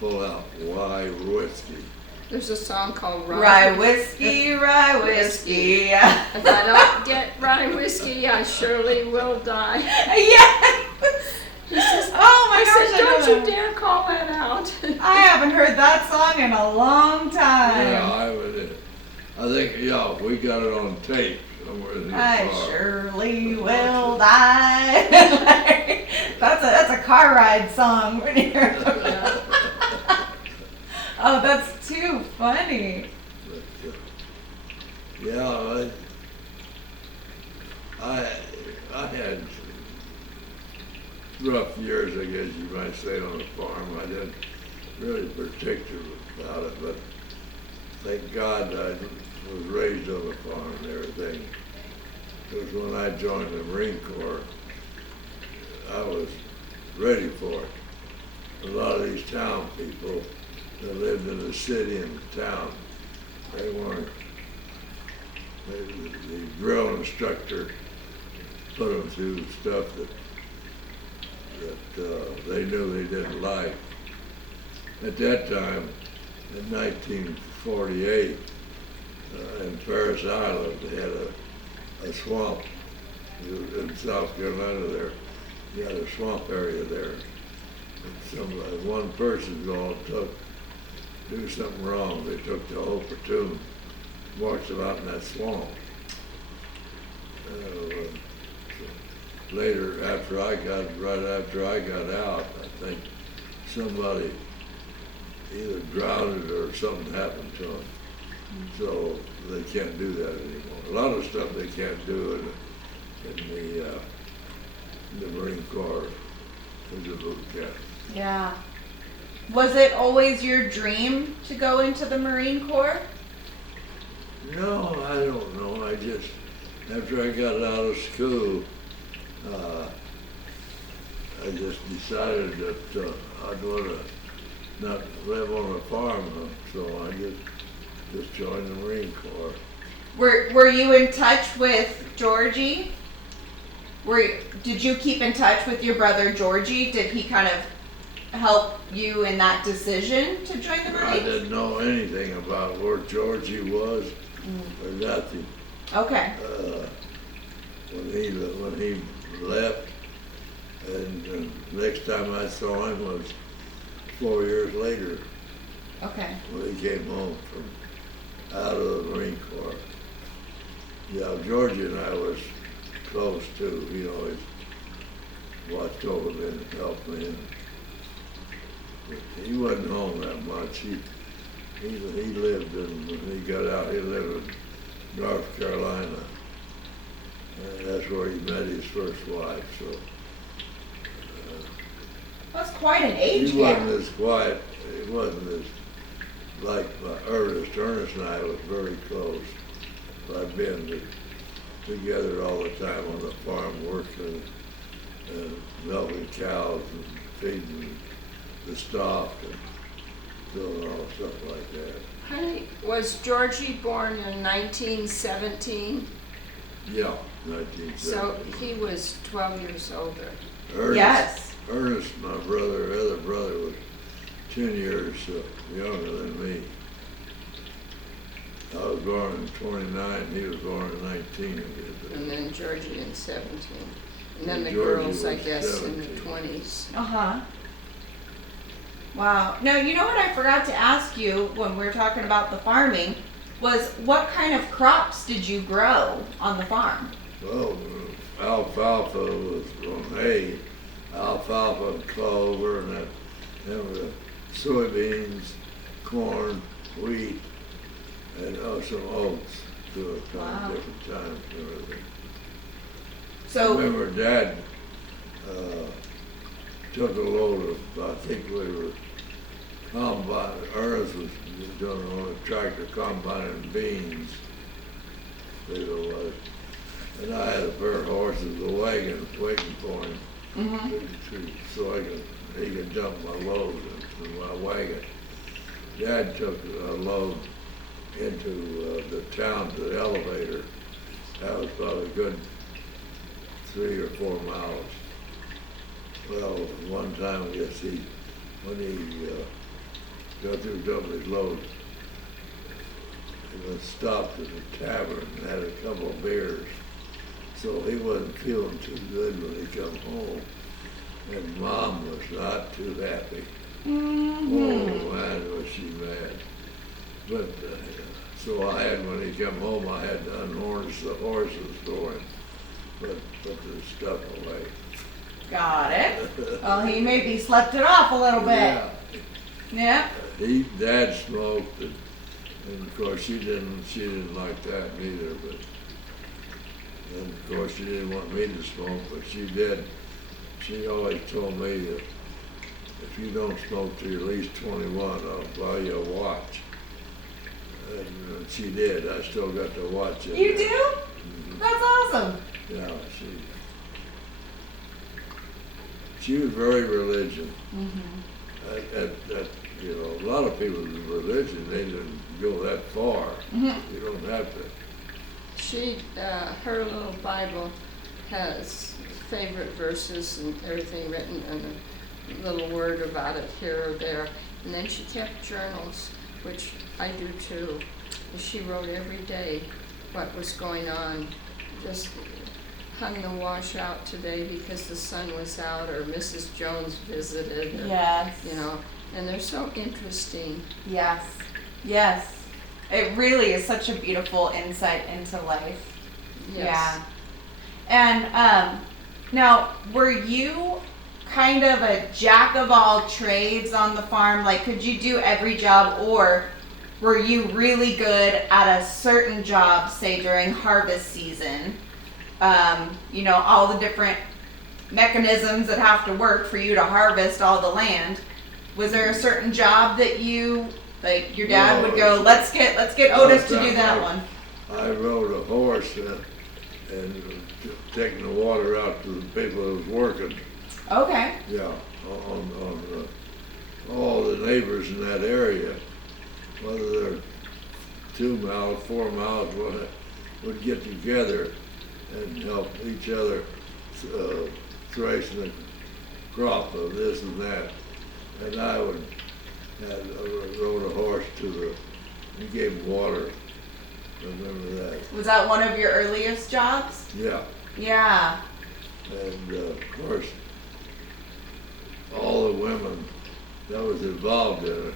pull out rye whiskey. There's a song called Rye whiskey, rye whiskey. If I don't get rye whiskey, I surely will die. Yes. He says, Oh my I gosh, said, I know don't you that. dare call that out. I haven't heard that song in a long time. Yeah, I think, yeah, we got it on tape somewhere in the I car. surely will die. That's a car ride song. When you're Yeah. Oh, that's too funny. But, yeah, I had rough years, I guess you might say, on the farm. I didn't really particular about it, but thank God I was raised on the farm and everything. Because when I joined the Marine Corps, I was ready for it. A lot of these town people that lived in the city and the town, they weren't. The drill instructor put them through stuff that they knew they didn't like. At that time, in 1948, in Paris Island, they had a swamp in South Carolina there. You had a swamp area there. And one person do something wrong. They took the whole platoon, marched them out in that swamp. Later, right after I got out, I think somebody either drowned or something happened to him. So they can't do that anymore. A lot of stuff they can't do in the Marine Corps because of boot camp. Yeah. Was it always your dream to go into the Marine Corps? No, I don't know. I just, after I got out of school, I just decided that I'd want to not live on a farm, so I just joined the Marine Corps. Were you in touch with Georgie? Did you keep in touch with your brother Georgie? Did he kind of help you in that decision to join the Marines? I didn't know anything about where Georgie was or nothing. Okay. When he left, and next time I saw him was 4 years later Okay. when he came home from out of the Marine Corps. Yeah, Georgie and I was close too. He always watched over me and helped me. But he wasn't home that much. He lived in, when he got out, he lived in North Carolina. And that's where he met his first wife, so. That's quite an age He gap. wasn't as quiet, he wasn't as, like Ernest. Ernest and I was very close. I've been together all the time on the farm working and milking cows and feeding the stock and doing all stuff like that. Honey, was Georgie born in 1917? Yeah, 1970. So he was 12 years older. Ernest, Yes. Ernest, my other brother, was 10 years younger than me. I was born in 29, he was born in 19. And then Georgie in 17. And then the Georgie girls, I was guess, in the 17. 20s. Uh-huh. Wow. Now, you know what I forgot to ask you when we were talking about the farming was what kind of crops did you grow on the farm? Well, alfalfa was on hay, alfalfa and clover, and the soybeans, corn, wheat, and some oats to a Wow. different times and everything. So, Remember, Dad took a load of, I think we were Ernest was doing on a tractor combining beans, I think it was. And I had a pair of horses, a wagon waiting for him, so he could dump my load into my wagon. Dad took a load into the town to the elevator. That was probably a good 3 or 4 miles. Well, one time, I guess when he got through dumping his load, he was stopped at a tavern and had a couple of beers. So he wasn't feeling too good when he come home. And Mom was not too happy. Oh, man, was she mad. But, so I had, when he come home, I had to unharness the horses for him, put the stuff away. got it. Well, he maybe slept it off a little bit. Yeah. Yeah. Dad smoked, and of course she didn't like that neither, but, and of course she didn't want me to smoke, but she did. She always told me that if you don't smoke till you're at least 21, I'll buy you a watch. And she did. I still got the watch. You do? Mhm. That's awesome. Yeah, she was very religious. You know, a lot of people in religion, they didn't go that far. You don't have to. She, her little Bible has favorite verses and everything written and a little word about it here or there. And then she kept journals, which I do too. And she wrote every day what was going on. Just hung the wash out today because the sun was out, or Mrs. Jones visited, or, Yes. you know, and they're so interesting. Yes. Yes. It really is such a beautiful insight into life. Yes. Yeah. And now, were you kind of a jack of all trades on the farm? Like, could you do every job, or were you really good at a certain job, say during harvest season? You know, all the different mechanisms that have to work for you to harvest all the land. Was there a certain job that you, like your dad would go, let's get Otis to do that one? I rode a horse and taking the water out to the people that was working. Okay. Yeah, on all the neighbors in that area, whether they're 2 miles, 4 miles, would get together and help each other thresh the crop of this and that. And I rode a horse and gave him water. Remember that? Was that one of your earliest jobs? Yeah. Yeah. And of course, all the women that was involved in it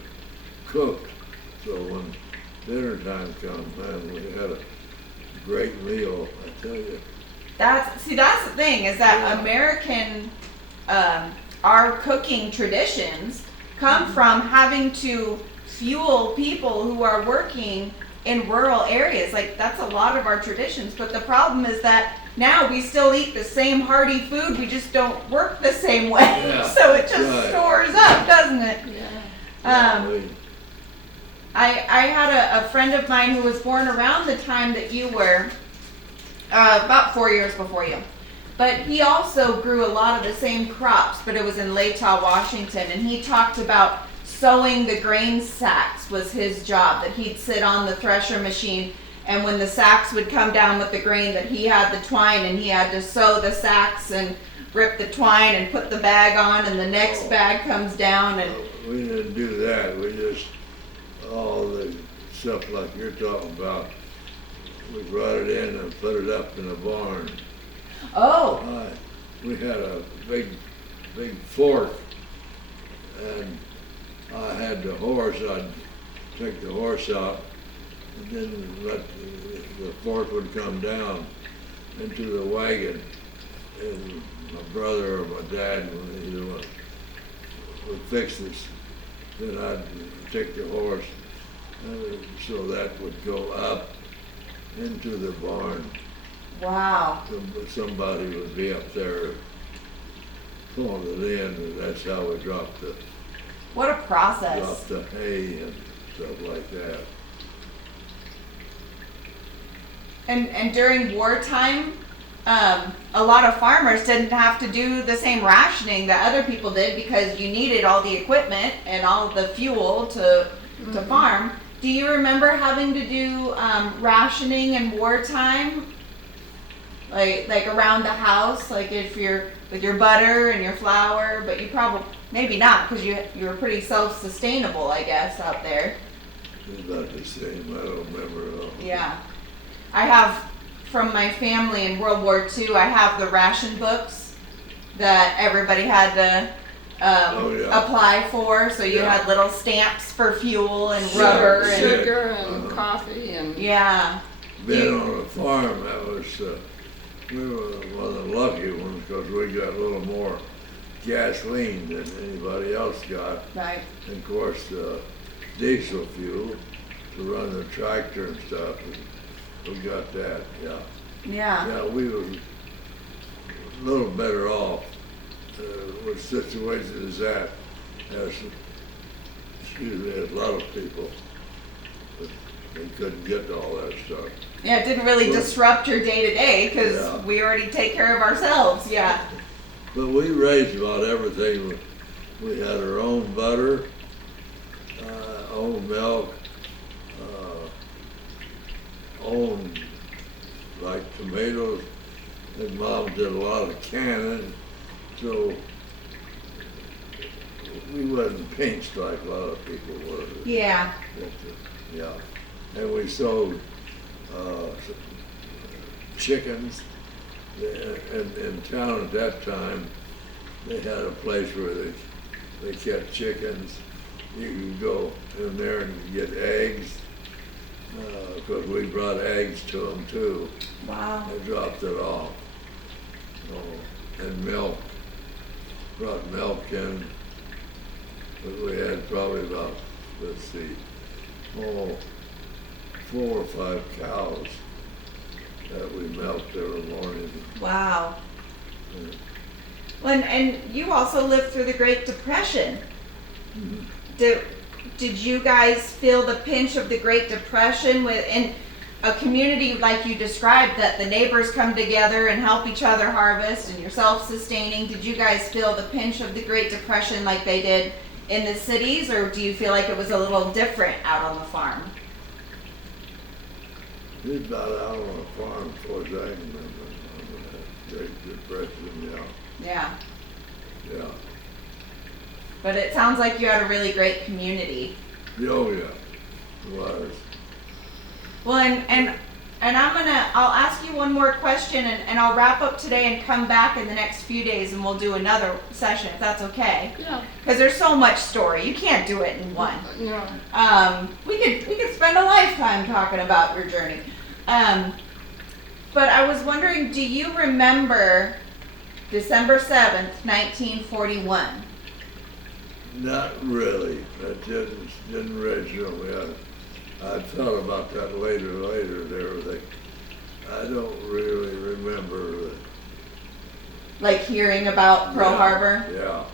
cooked. So when dinner time come, man, we had a great meal, I tell you. That's the thing, is that American, our cooking traditions come from having to fuel people who are working in rural areas. Like, that's a lot of our traditions, but the problem is that now we still eat the same hearty food, we just don't work the same way. Yeah, So it just stores up, doesn't it? Yeah. I had a friend of mine who was born around the time that you were, about 4 years before you. But he also grew a lot of the same crops, but it was in Latah, Washington, and he talked about sewing the grain sacks was his job, that he'd sit on the thresher machine, and when the sacks would come down with the grain, that he had the twine and he had to sew the sacks and rip the twine and put the bag on, and the next bag comes down. And we didn't do that. We just, all the stuff like you're talking about, we brought it in and put it up in a barn. oh, We had a big fork, and I had the horse. I'd take the horse out, and then let the fork would come down into the wagon, and my brother or my dad, either one, would fix this. Then I'd take the horse, so that would go up into the barn. wow. Somebody would be up there pulling it in, and that's how we dropped What a process. the hay and stuff like that. And during wartime, a lot of farmers didn't have to do the same rationing that other people did, because you needed all the equipment and all the fuel to farm. Do you remember having to do rationing in wartime? Like around the house, like if you're with your butter and your flour, but you probably, maybe not, because you were pretty self-sustainable, I guess, out there. It's about the same. I don't remember at all. Yeah. I have, from my family in World War II, I have the ration books that everybody had to apply for. So you had little stamps for fuel and rubber and Sugar and coffee and. yeah. Being on a farm, that was, we were one of the lucky ones, because we got a little more gasoline than anybody else got. Right. And of course, diesel fuel to run the tractor and stuff. We got that, yeah. Yeah. Yeah, we were a little better off with situations as that, as a lot of people, but they couldn't get all that stuff. Yeah, it didn't really Well, disrupt your day to day, because Yeah. we already take care of ourselves. Yeah. But we raised about everything. We had our own butter, own milk, own like tomatoes, and Mom did a lot of canning, so we wasn't pinched like a lot of people were. Yeah. Yeah, and we sold chickens. In town at that time, they had a place where they kept chickens. You could go in there and get eggs, because we brought eggs to them too. Wow. They dropped it off. Oh, and milk. Brought milk in. But we had probably about, let's see, oh, 4 or 5 cows that we milked every morning. Wow. And, Well, and you also lived through the Great Depression. mhm. Did you guys feel the pinch of the Great Depression in a community like you described, that the neighbors come together and help each other harvest and you're self-sustaining? Did you guys feel the pinch of the Great Depression like they did in the cities, or do you feel like it was a little different out on the farm? He's about out on a farm as far as I can remember. On the Great Depression, Yeah. yeah. But it sounds like you had a really great community. Oh, yeah, it was. Well, and I'll ask you one more question, and I'll wrap up today and come back in the next few days and we'll do another session if that's okay. Yeah. Because there's so much story. You can't do it in one. No. We could spend a lifetime talking about your journey. But I was wondering, do you remember December 7th, 1941? Not really. That didn't register me. I thought about that later and everything. I don't really remember. Like hearing about Pearl Yeah, Harbor? Yeah.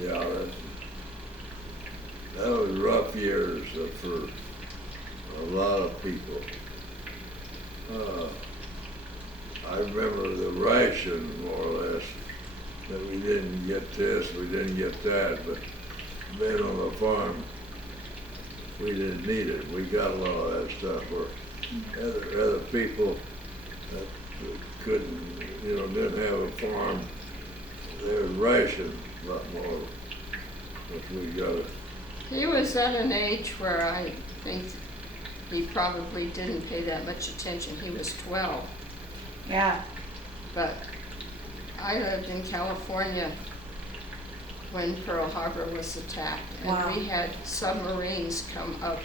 Yeah, that was rough years for a lot of people. I remember the ration, more or less, that we didn't get this, we didn't get that, but being on the farm, we didn't need it. We got a lot of that stuff where other people that couldn't, didn't have a farm, they was rationed a lot more, which we got it. He was at an age where I think he probably didn't pay that much attention. He was 12. Yeah. But I lived in California when Pearl Harbor was attacked. And Wow. we had submarines come up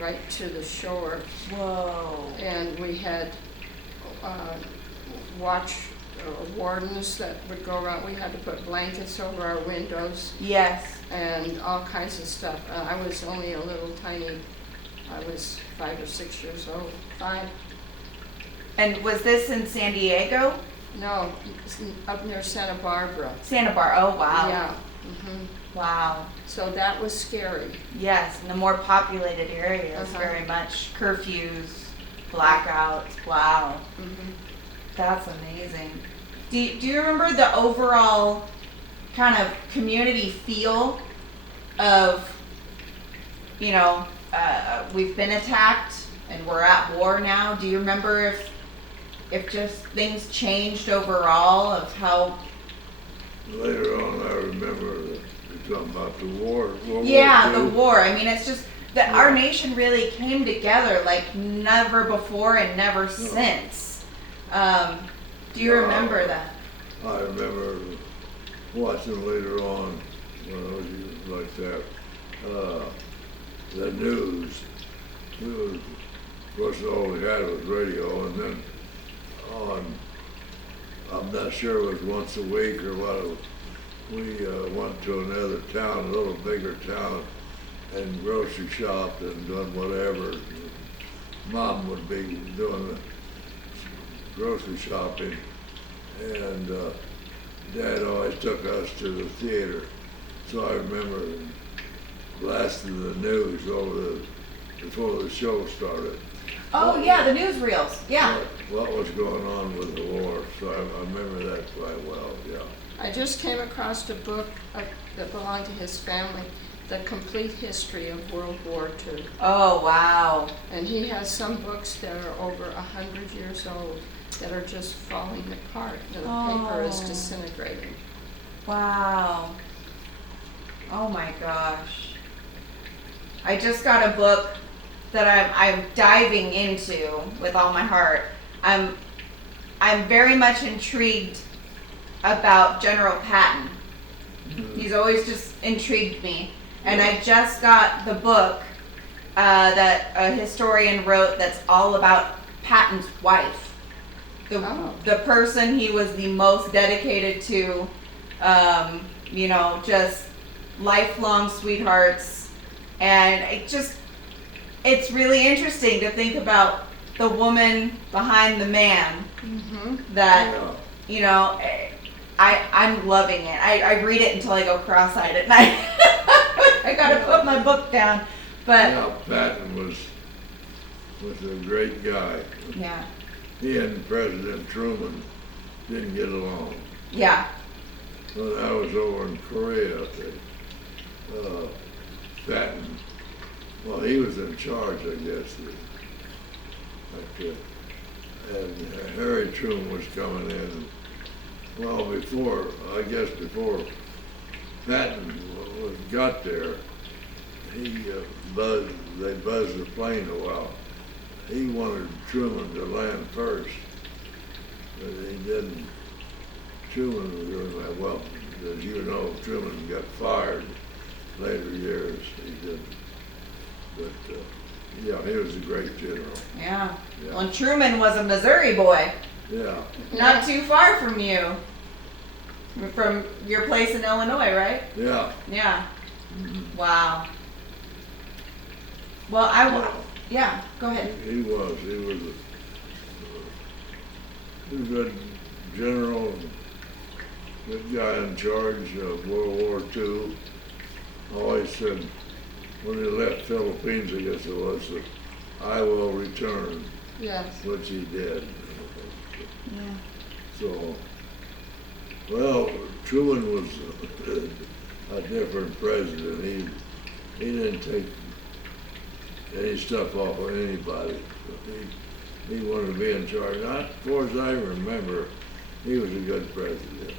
right to the shore. Whoa. And we had wardens that would go around. We had to put blankets over our windows Yes. and all kinds of stuff. I was only a little tiny, I was 5 or 6 years old. 5? And was this in San Diego? No, up near Santa Barbara. Santa Barbara. Oh, wow. Yeah. Wow. So that was scary. Yes, in the more populated areas, Uh-huh. very much. Curfews, blackouts. Wow. That's amazing. Do you remember the overall kind of community feel of, we've been attacked and we're at war now? Do you remember if just things changed overall of how? Later on, I remember that you're talking about the war. Yeah, War the II. war. I mean, it's just that our Yeah. nation really came together like never before and never since. Do you No. remember that? I remember watching later on when I was like that, the news. Of course, all we had was radio, and then I'm not sure it was once a week or what. We went to another town, a little bigger town, and grocery shopped and done whatever. Mom would be doing the grocery shopping, and Dad always took us to the theater. So I remember blasting the news before the show started. Oh yeah, the newsreels. Yeah. What was going on with the war? So I remember that quite well. Yeah. I just came across a book that belonged to his family, The Complete History of World War II. Oh wow. And he has some books that are over 100 years old that are just falling apart. The paper is Oh. disintegrating. Wow. Oh my gosh. I just got a book that I'm diving into with all my heart. I'm very much intrigued about General Patton. He's always just intrigued me. And I just got the book that a historian wrote that's all about Patton's wife. The person he was the most dedicated to, just lifelong sweethearts. And it's really interesting to think about the woman behind the man that, Yeah. you know, I'm loving it. I read it until I go cross-eyed at night. I gotta put my book down. But Yeah, Patton was a great guy. yeah, He and President Truman didn't get along. yeah, When I was over in Korea, Patton, well, he was in charge, I guess. And Harry Truman was coming in. Well, before Patton got there, they buzzed the plane a while. He wanted Truman to land first, but he didn't. Truman was doing that. Well, as you know, Truman got fired later years. He didn't. But yeah, he was a great general. yeah. Yeah. Well, Truman was a Missouri boy, Yeah, not too far from you, from your place in Illinois, right? yeah. Yeah. Mhm. Wow. Well, yeah. Go ahead. He was a good general, good guy in charge of World War II. Always said, when he left Philippines, I guess it was, that I will return, Yes. which he did. Yeah. So, well, Truman was a different president. He didn't take any stuff off of anybody. He wanted to be in charge. Not as far as I remember, he was a good president.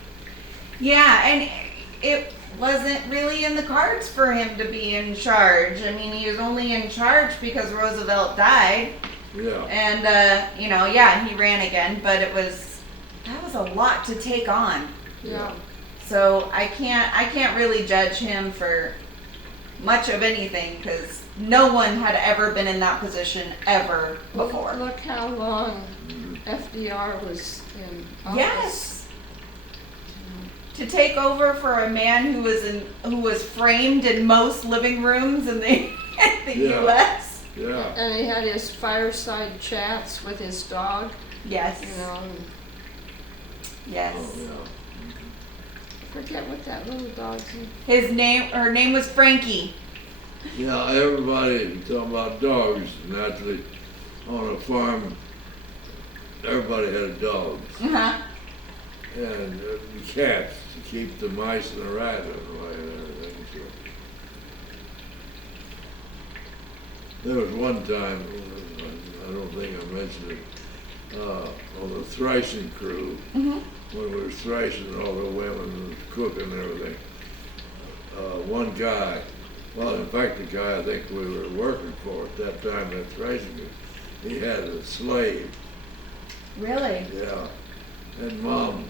Yeah, and it wasn't really in the cards for him to be in charge. I mean, he was only in charge because Roosevelt died, Yeah, and you know, yeah, he ran again, but that was a lot to take on. Yeah. So I can't really judge him for much of anything because no one had ever been in that position ever before. Look how long FDR was in office. Yes. To take over for a man who was framed in most living rooms in the the Yeah. U.S. yeah. And he had his fireside chats with his dog, Yes. you know, and Yes. Oh, yeah. I forget what that little dog's name. Her name was Frankie. Yeah, everybody talking about dogs. Naturally, on a farm, everybody had dogs. Uh-huh. And cats to keep the mice and the rat away and everything. So. There was one time, I don't think I mentioned it, on the threshing crew, when we were threshing and all the women was cooking and everything. One guy, well, in fact, the guy I think we were working for at that time at threshing crew, he had a slave. Really? Yeah, and Mom,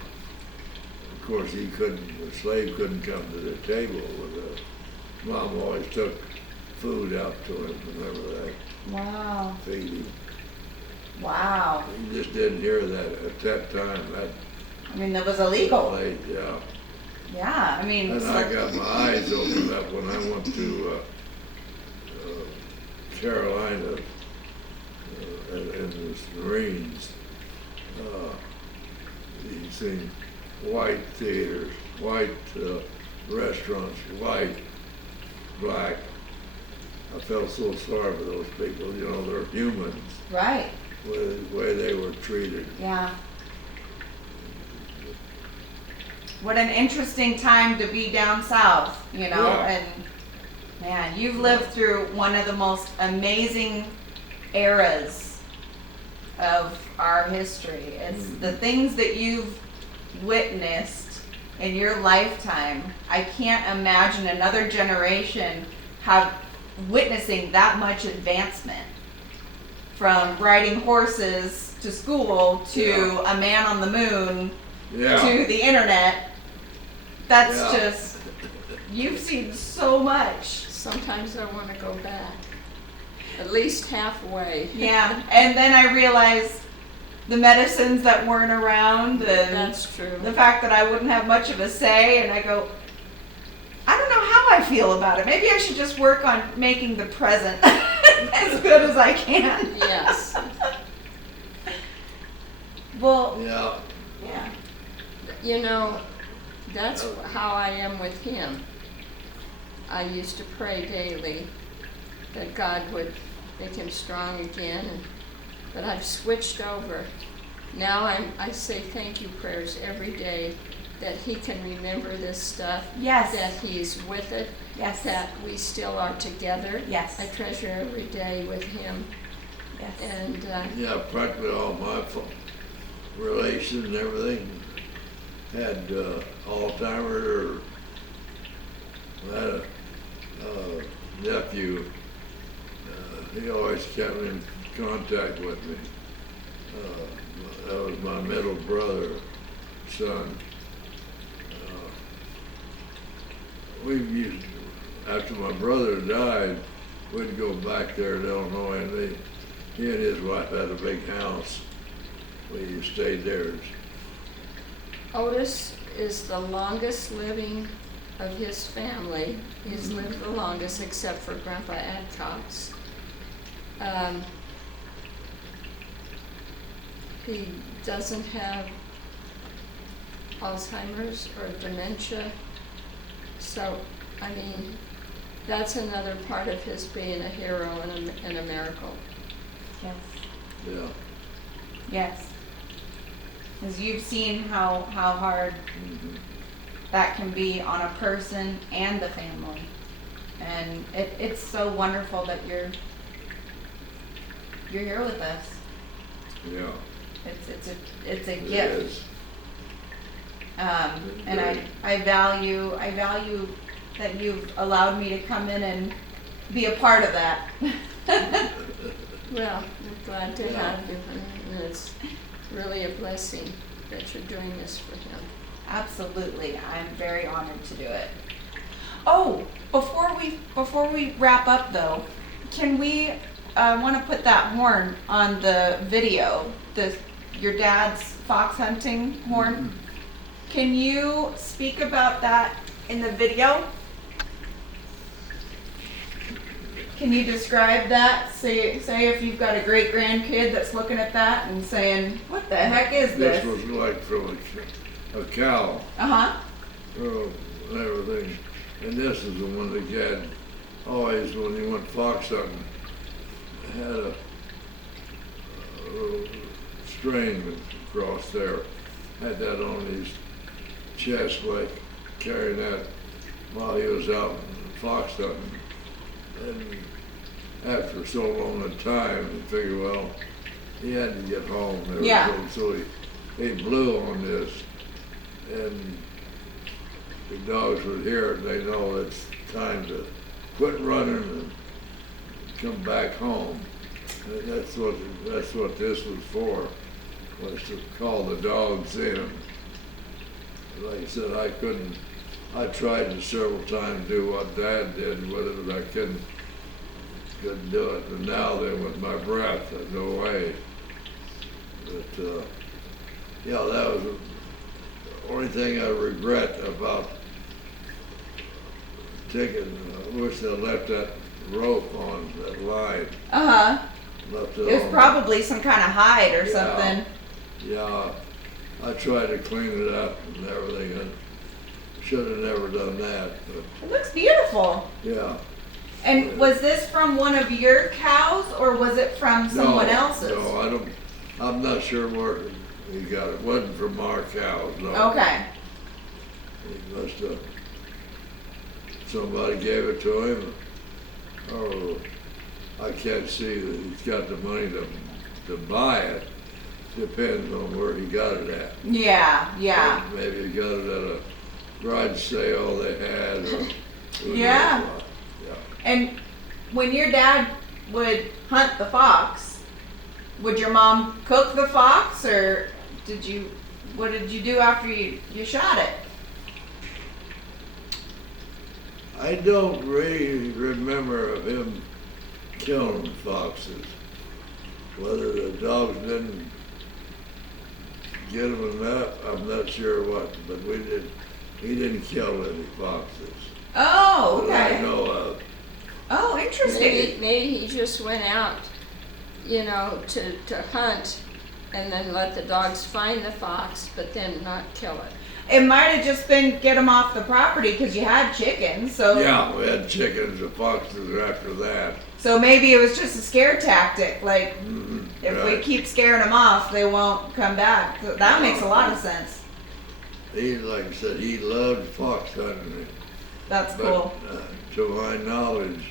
of course, the slave couldn't come to the table with Mom always took food out to him, remember that, Wow. feed him. Wow. He just didn't hear that at that time, that I mean, that was illegal. late, yeah. Yeah. I mean. And I got my eyes opened up when I went to Carolina in the Marines. You seen white theaters, white restaurants, white, black. I felt so sorry for those people. You know, they're humans. Right. With the way they were treated. Yeah. What an interesting time to be down south, you know, Yeah. and man, you've lived through one of the most amazing eras of our history. It's the things that you've witnessed in your lifetime. I can't imagine another generation witnessing that much advancement. From riding horses to school to a man on the moon Yeah. to the internet. That's Yeah. just, you've seen so much. Sometimes I want to go back, at least halfway. Yeah, and then I realized the medicines that weren't around and That's true. the fact that I wouldn't have much of a say, and I go, I don't know how I I feel about it. Maybe I should just work on making the present as good as I can. Yes. Well, Yeah, yeah. You know, that's how I am with him. I used to pray daily that God would make him strong again, but I've switched over. Now I say thank you prayers every day that he can remember this stuff, Yes. that he's with it, Yes. that we still are together. Yes. I treasure every day with him. Yes. And yeah, practically all my relations and everything had Alzheimer's, or I had a nephew. He always kept in contact with me. That was my middle brother, son. We used, after my brother died, we'd go back there to Illinois, and he and his wife had a big house. We stayed there. Otis is the longest living of his family. He's lived the longest, except for Grandpa Adcox. He doesn't have Alzheimer's or dementia. So, I mean, that's another part of his being a hero and a miracle. Yes. Yeah. Yes. Because you've seen how hard that can be on a person and the family. And it's so wonderful that you're here with us. Yeah. It's a It gift. is. And I value that you've allowed me to come in and be a part of that. Well, we're glad to have you, and it's really a blessing that you're doing this for him. Absolutely, I'm very honored to do it. Oh, before we wrap up though, can we want to put that horn on the video, your dad's fox hunting horn? Mm-hmm. Can you speak about that in the video? Can you describe that? Say if you've got a great grandkid that's looking at that and saying, "What the heck is This this?" was like from a cow, Uh-huh. and everything. And this is the one that had always, when he went fox hunting, had a little string across there. Had that on his chest, like carrying that while he was out fox hunting. And after so long a time, he figured, well, he had to get home. Yeah. So he blew on this, and the dogs would hear it, and they know it's time to quit running and come back home. And that's what this was for, was to call the dogs in. Like I said, I tried to several times to do what Dad did with it, but I couldn't do it. And now then with my breath, no way. But yeah, that was the only thing I regret about taking. I wish I left that rope on that line. Uh-huh. Left It was on. probably some kind of hide or Yeah. something. Yeah, I tried to clean it up and everything, and should have never done that, but It looks beautiful. yeah. And was this from one of your cows or was it from someone No, else's? No, I'm not sure where he got it. It wasn't from our cows, no. Okay. He must have, somebody gave it to him, or I can't see that he's got the money to buy it. Depends on where he got it at. Yeah, yeah. Maybe he got it at a garage sale they had, or who knows Yeah. what. Yeah. And when your dad would hunt the fox, would your mom cook the fox or what did you do after you shot it? I don't really remember of him killing foxes. Whether the dogs didn't get them enough, I'm not sure what, but he didn't kill any foxes. Oh, But maybe he just went out, you know, to hunt and then let the dogs find the fox, but then not kill it. It might have just been get them off the property because you had chickens, so. Yeah, we had chickens and foxes after that. So maybe it was just a scare tactic, like, if we Right. keep scaring them off, they won't come back. So that makes a lot of sense. He, like I said, he loved fox hunting. That's But cool. to my knowledge,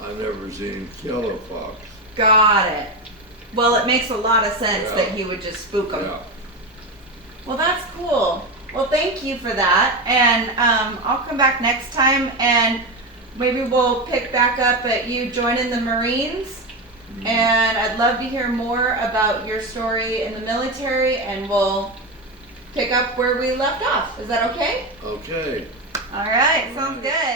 I never seen him kill a fox. Got it. Well, it makes a lot of sense that Yeah. he would just spook them. Yeah. Well, that's cool. Well, thank you for that. And I'll come back next time and maybe we'll pick back up at you joining the Marines. And I'd love to hear more about your story in the military, and we'll pick up where we left off. Is that okay? Okay. All right, sounds good.